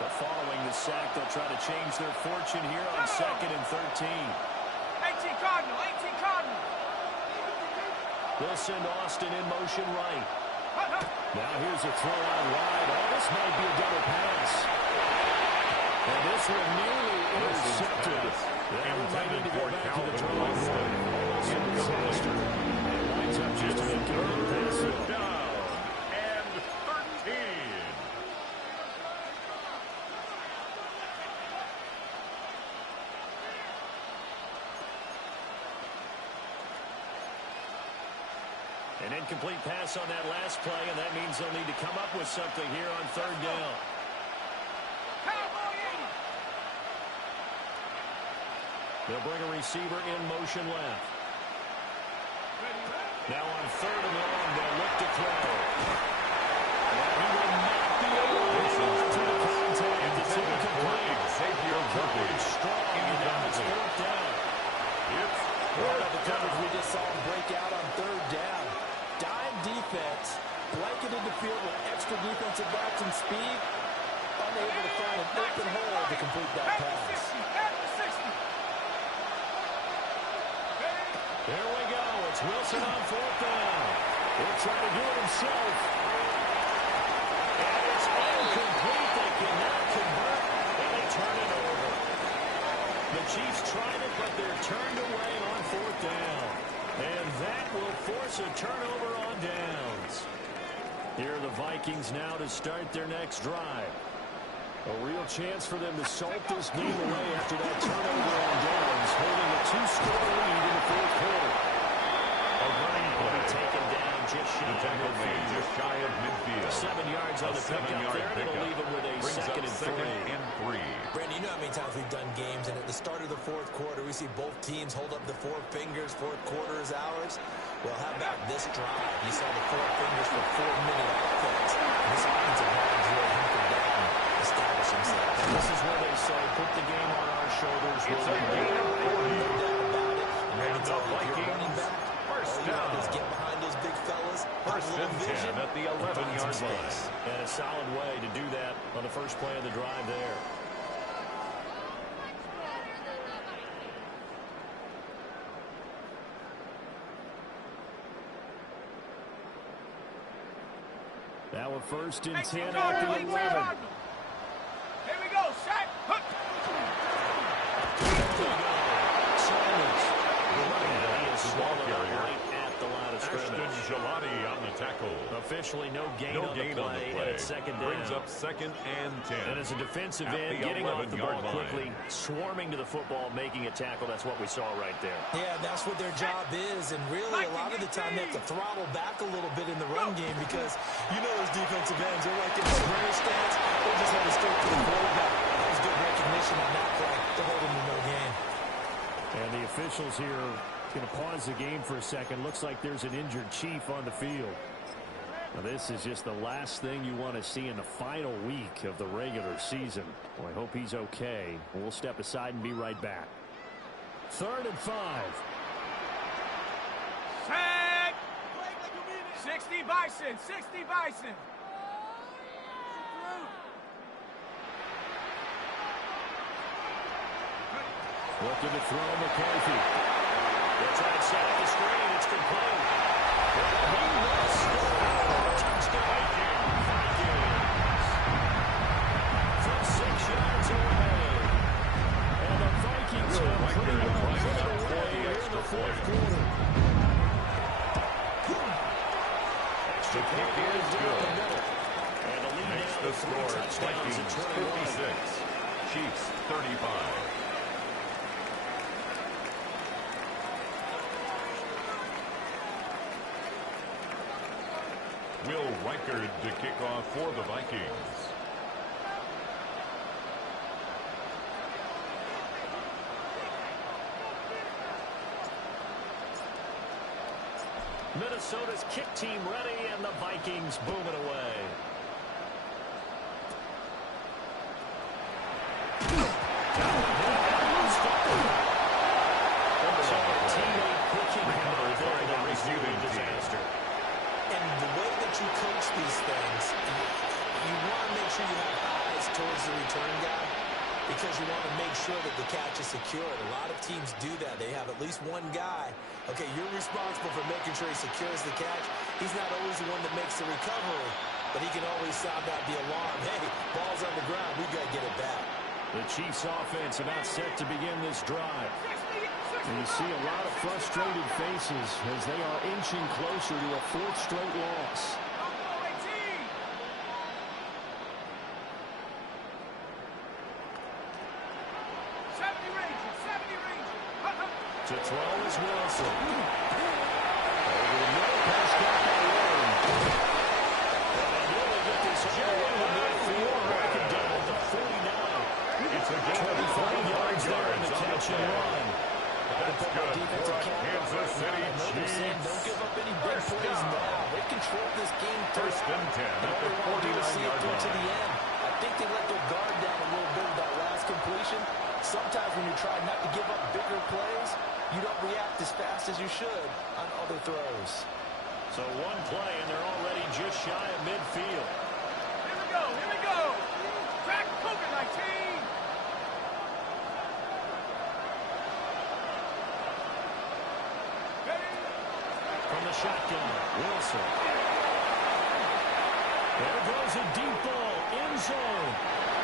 But following the sack, they'll try to change their fortune here on 2nd and 13. 18 Cardinal. 18 Cardinal. They'll send Austin in motion right. Now here's a throw out wide. Oh, this might be a double pass. And this one nearly intercepted. That one might need to go back to the drawing board. Almost a disaster. It winds up just an incomplete pass. Down and 13. An incomplete pass on that last play, and that means they'll need to come up with something here on 3rd down. They'll bring a receiver in motion left. Ready, ready. Now on 3rd and long, they'll look to throw. And he will not be able to hold on to the contact. It's incomplete. Xavier Coverage strong, and now it's 4th down. Part of the coverage we just saw him break out on 3rd down. Dime defense, blanketed the field with extra defensive backs and speed, unable to find an open hole to complete that pass. There we go. It's Wilson on 4th down. He'll try to do it himself. And it's incomplete. They cannot convert, and they turn it over. The Chiefs tried it, but they're turned away on 4th down. And that will force a turnover on downs. Here are the Vikings now to start their next drive. A real chance for them to salt this game away after that turnover on downs, holding a 2-score lead in the 4th quarter. A running play. Taken down just shy of midfield. 7 yards on the pickup there, and it'll leave them with a second and 3. Brandon, you know how many times we've done games, and at the start of the 4th quarter, we see both teams hold up the 4 fingers, 4th quarter is ours. Well, how about this drive? You saw the 4 fingers for 4-minute offense. This offensive line is really hunkered down, establish themselves. And this is where they say, put the game on our shoulders. It's a game of 40. No doubt about it. And the Vikings, first down. Just get behind those big fellas. First and 10 at the 11-yard line. And a solid way to do that on the first play of the drive there. Now a 1st and 10 at the 11. Here we go, Shaq. Ball carrier. Right at the line of scrimmage. Ashton Gillotte on the tackle. Officially no gain on the play. And it's 2nd down. Brings up 2nd and 10. And as a defensive end, getting off the ball quickly, swarming to the football, making a tackle. That's what we saw right there. Yeah, that's what their job is. And really, a lot of the time, they have to throttle back a little bit in the run game because you know those defensive ends, they're like in a sprinter stance. They just have to straight to the quarterback. That was good recognition on that play to hold him to no gain. And the officials here going to pause the game for a second. Looks like there's an injured Chief on the field. Now, this is just the last thing you want to see in the final week of the regular season. Well, I hope he's okay. We'll step aside and be right back. 3rd and 5. Shaq. 60 Bison. 60 Bison. Looking to throw McCarthy. They'll try to set up the screen. It's complete. He will score. Touchdown. Vikings. From 6 yards away. And the Vikings have pretty well put it away here in the 4th quarter. Extra kick is good. And the lead Makes the score Vikings 56. Chiefs 35. Will Reichard to kick off for the Vikings. Minnesota's kick team ready, and the Vikings boom it away. Disaster. And the way that you coach these things, you want to make sure you have eyes towards the return guy because you want to make sure that the catch is secured. A lot of teams do that. They have at least one guy. Okay, you're responsible for making sure he secures the catch. He's not always the one that makes the recovery, but he can always sound out the alarm. Hey, ball's on the ground. We've got to get it back. The Chiefs offense about set to begin this drive. And you see a lot of frustrated faces as they are inching closer to a 4th straight loss. To throw is Wilson. Over the middle, pass got that one. And they really get this all the way to midfield. Break it down to 49. It's a game of 25 yards there in the catch and run. That's good for a Kansas City Chiefs. Don't give up any big plays now. They controlled this game First and 10 at the 49-yard to the line. end. I think they let their guard down a little bit with that last completion. Sometimes when you're trying not to give up bigger plays, you don't react as fast as you should on other throws. So one play, and they're already just shy of midfield. Here we go, here we go. Track COVID-19. From the shotgun, Wilson. There goes a deep ball, end zone.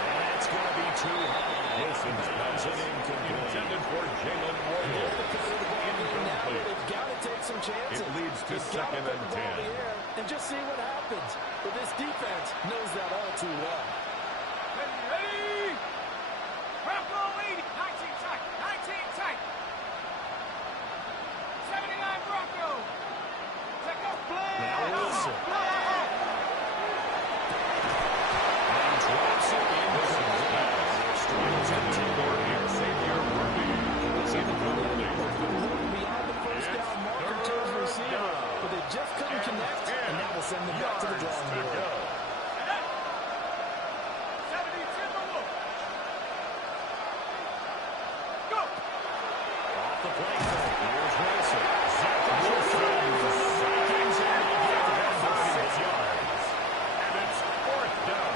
And that's going to be too high. Wilson's pass intended for Jalen Warble. Incomplete. They've got to take some chances. It leads to second and 10. And just see what happens. But this defense knows that all too well. Ready? Bronco 80. 19 tight. 19 tight. 79 Bronco. Check out play. Now Wilson. And drops it in. Wilson's pass. Intended for Xavier Worthy. Beyond the first down marker to his receiver. But they just couldn't connect. And that will send them back to the drawing board. 70 Timberwolves. Go. Off the play fake. Here's Wilson. Zach Wilson. Vikings in the game. For 6 yards. And it's fourth down.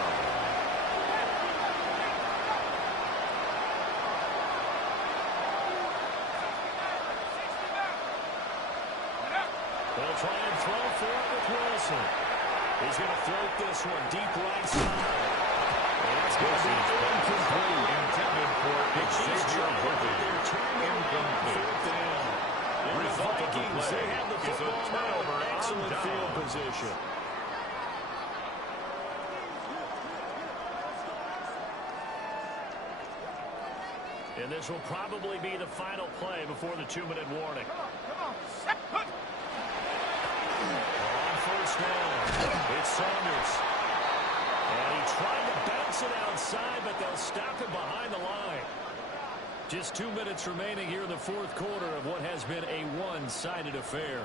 They'll try and throw for it with Wilson. He's going to float this one deep right side. And that's going to be incomplete. Intended for Xavier Worthy. Incomplete. Result of the play They have the is a football turnover now. on Excellent down. field position. And this will probably be the final play before the 2-minute warning. Come on. Put. On first down, it's Saunders. And he tried to bounce it outside, but they'll stop him behind the line. Just 2 minutes remaining here in the fourth quarter of what has been a one-sided affair.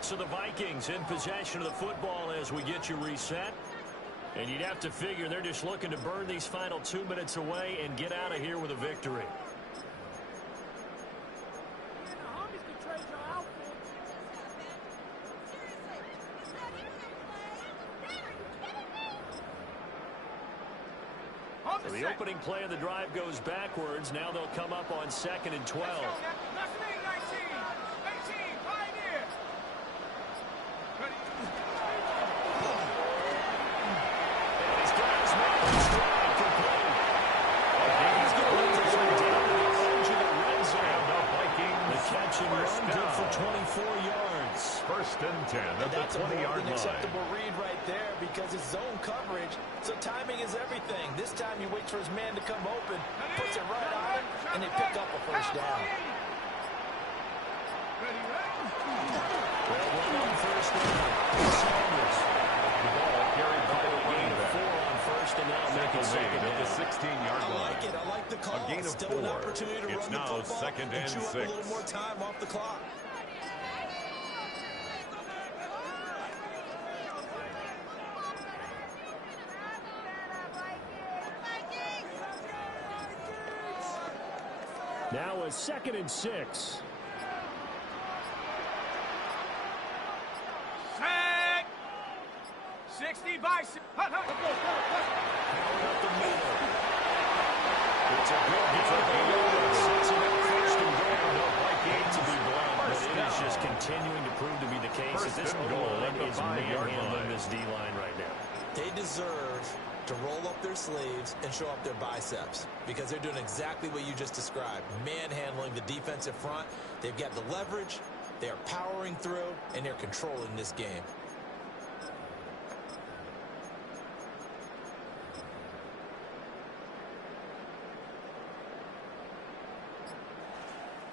So the Vikings in possession of the football as we get you reset. And you'd have to figure they're just looking to burn these final 2 minutes away and get out of here with a victory. So the opening play of the drive goes backwards. Now they'll come up on 2nd and 12. Let's go. That's me, 19. 18. Pioneer. Ready? These guys make the stride complete. He's going to let this one down to the edge of the red zone. The Vikings. The catch and run good for 24 yards. First and 10 at the That's a 20-yard line. acceptable read right there because it's zone coverage, so timing is everything. This time he waits for his man to come open, puts it right on him, and they pick up a first down. Ready? Well, one on first down. Saunders. The ball carried by the running back. 4 on first, and now make it second Made at the down. 16-yard I line. like it. I like the call. A gain of Still 4. an opportunity to It's run the now football second and chew up 6. a little more time off the clock. Now a 2nd and 6. Set. 60 by 6. Up the middle. It's a good game. Sets it up first and goal. No Vikings to be blunt, but it is just continuing to prove to be the case that this O-line is manhandling this D-line right now. They deserve to roll up their sleeves and show up their biceps because they're doing exactly what you just described, manhandling the defensive front. They've got the leverage, they are powering through, and they're controlling this game.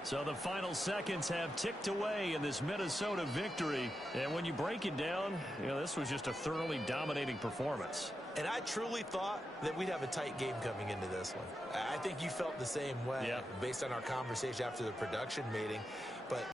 So the final seconds have ticked away in this Minnesota victory. And when you break it down, you know, this was just a thoroughly dominating performance. And I truly thought that we'd have a tight game coming into this one. I think you felt the same way based on our conversation after the production meeting. But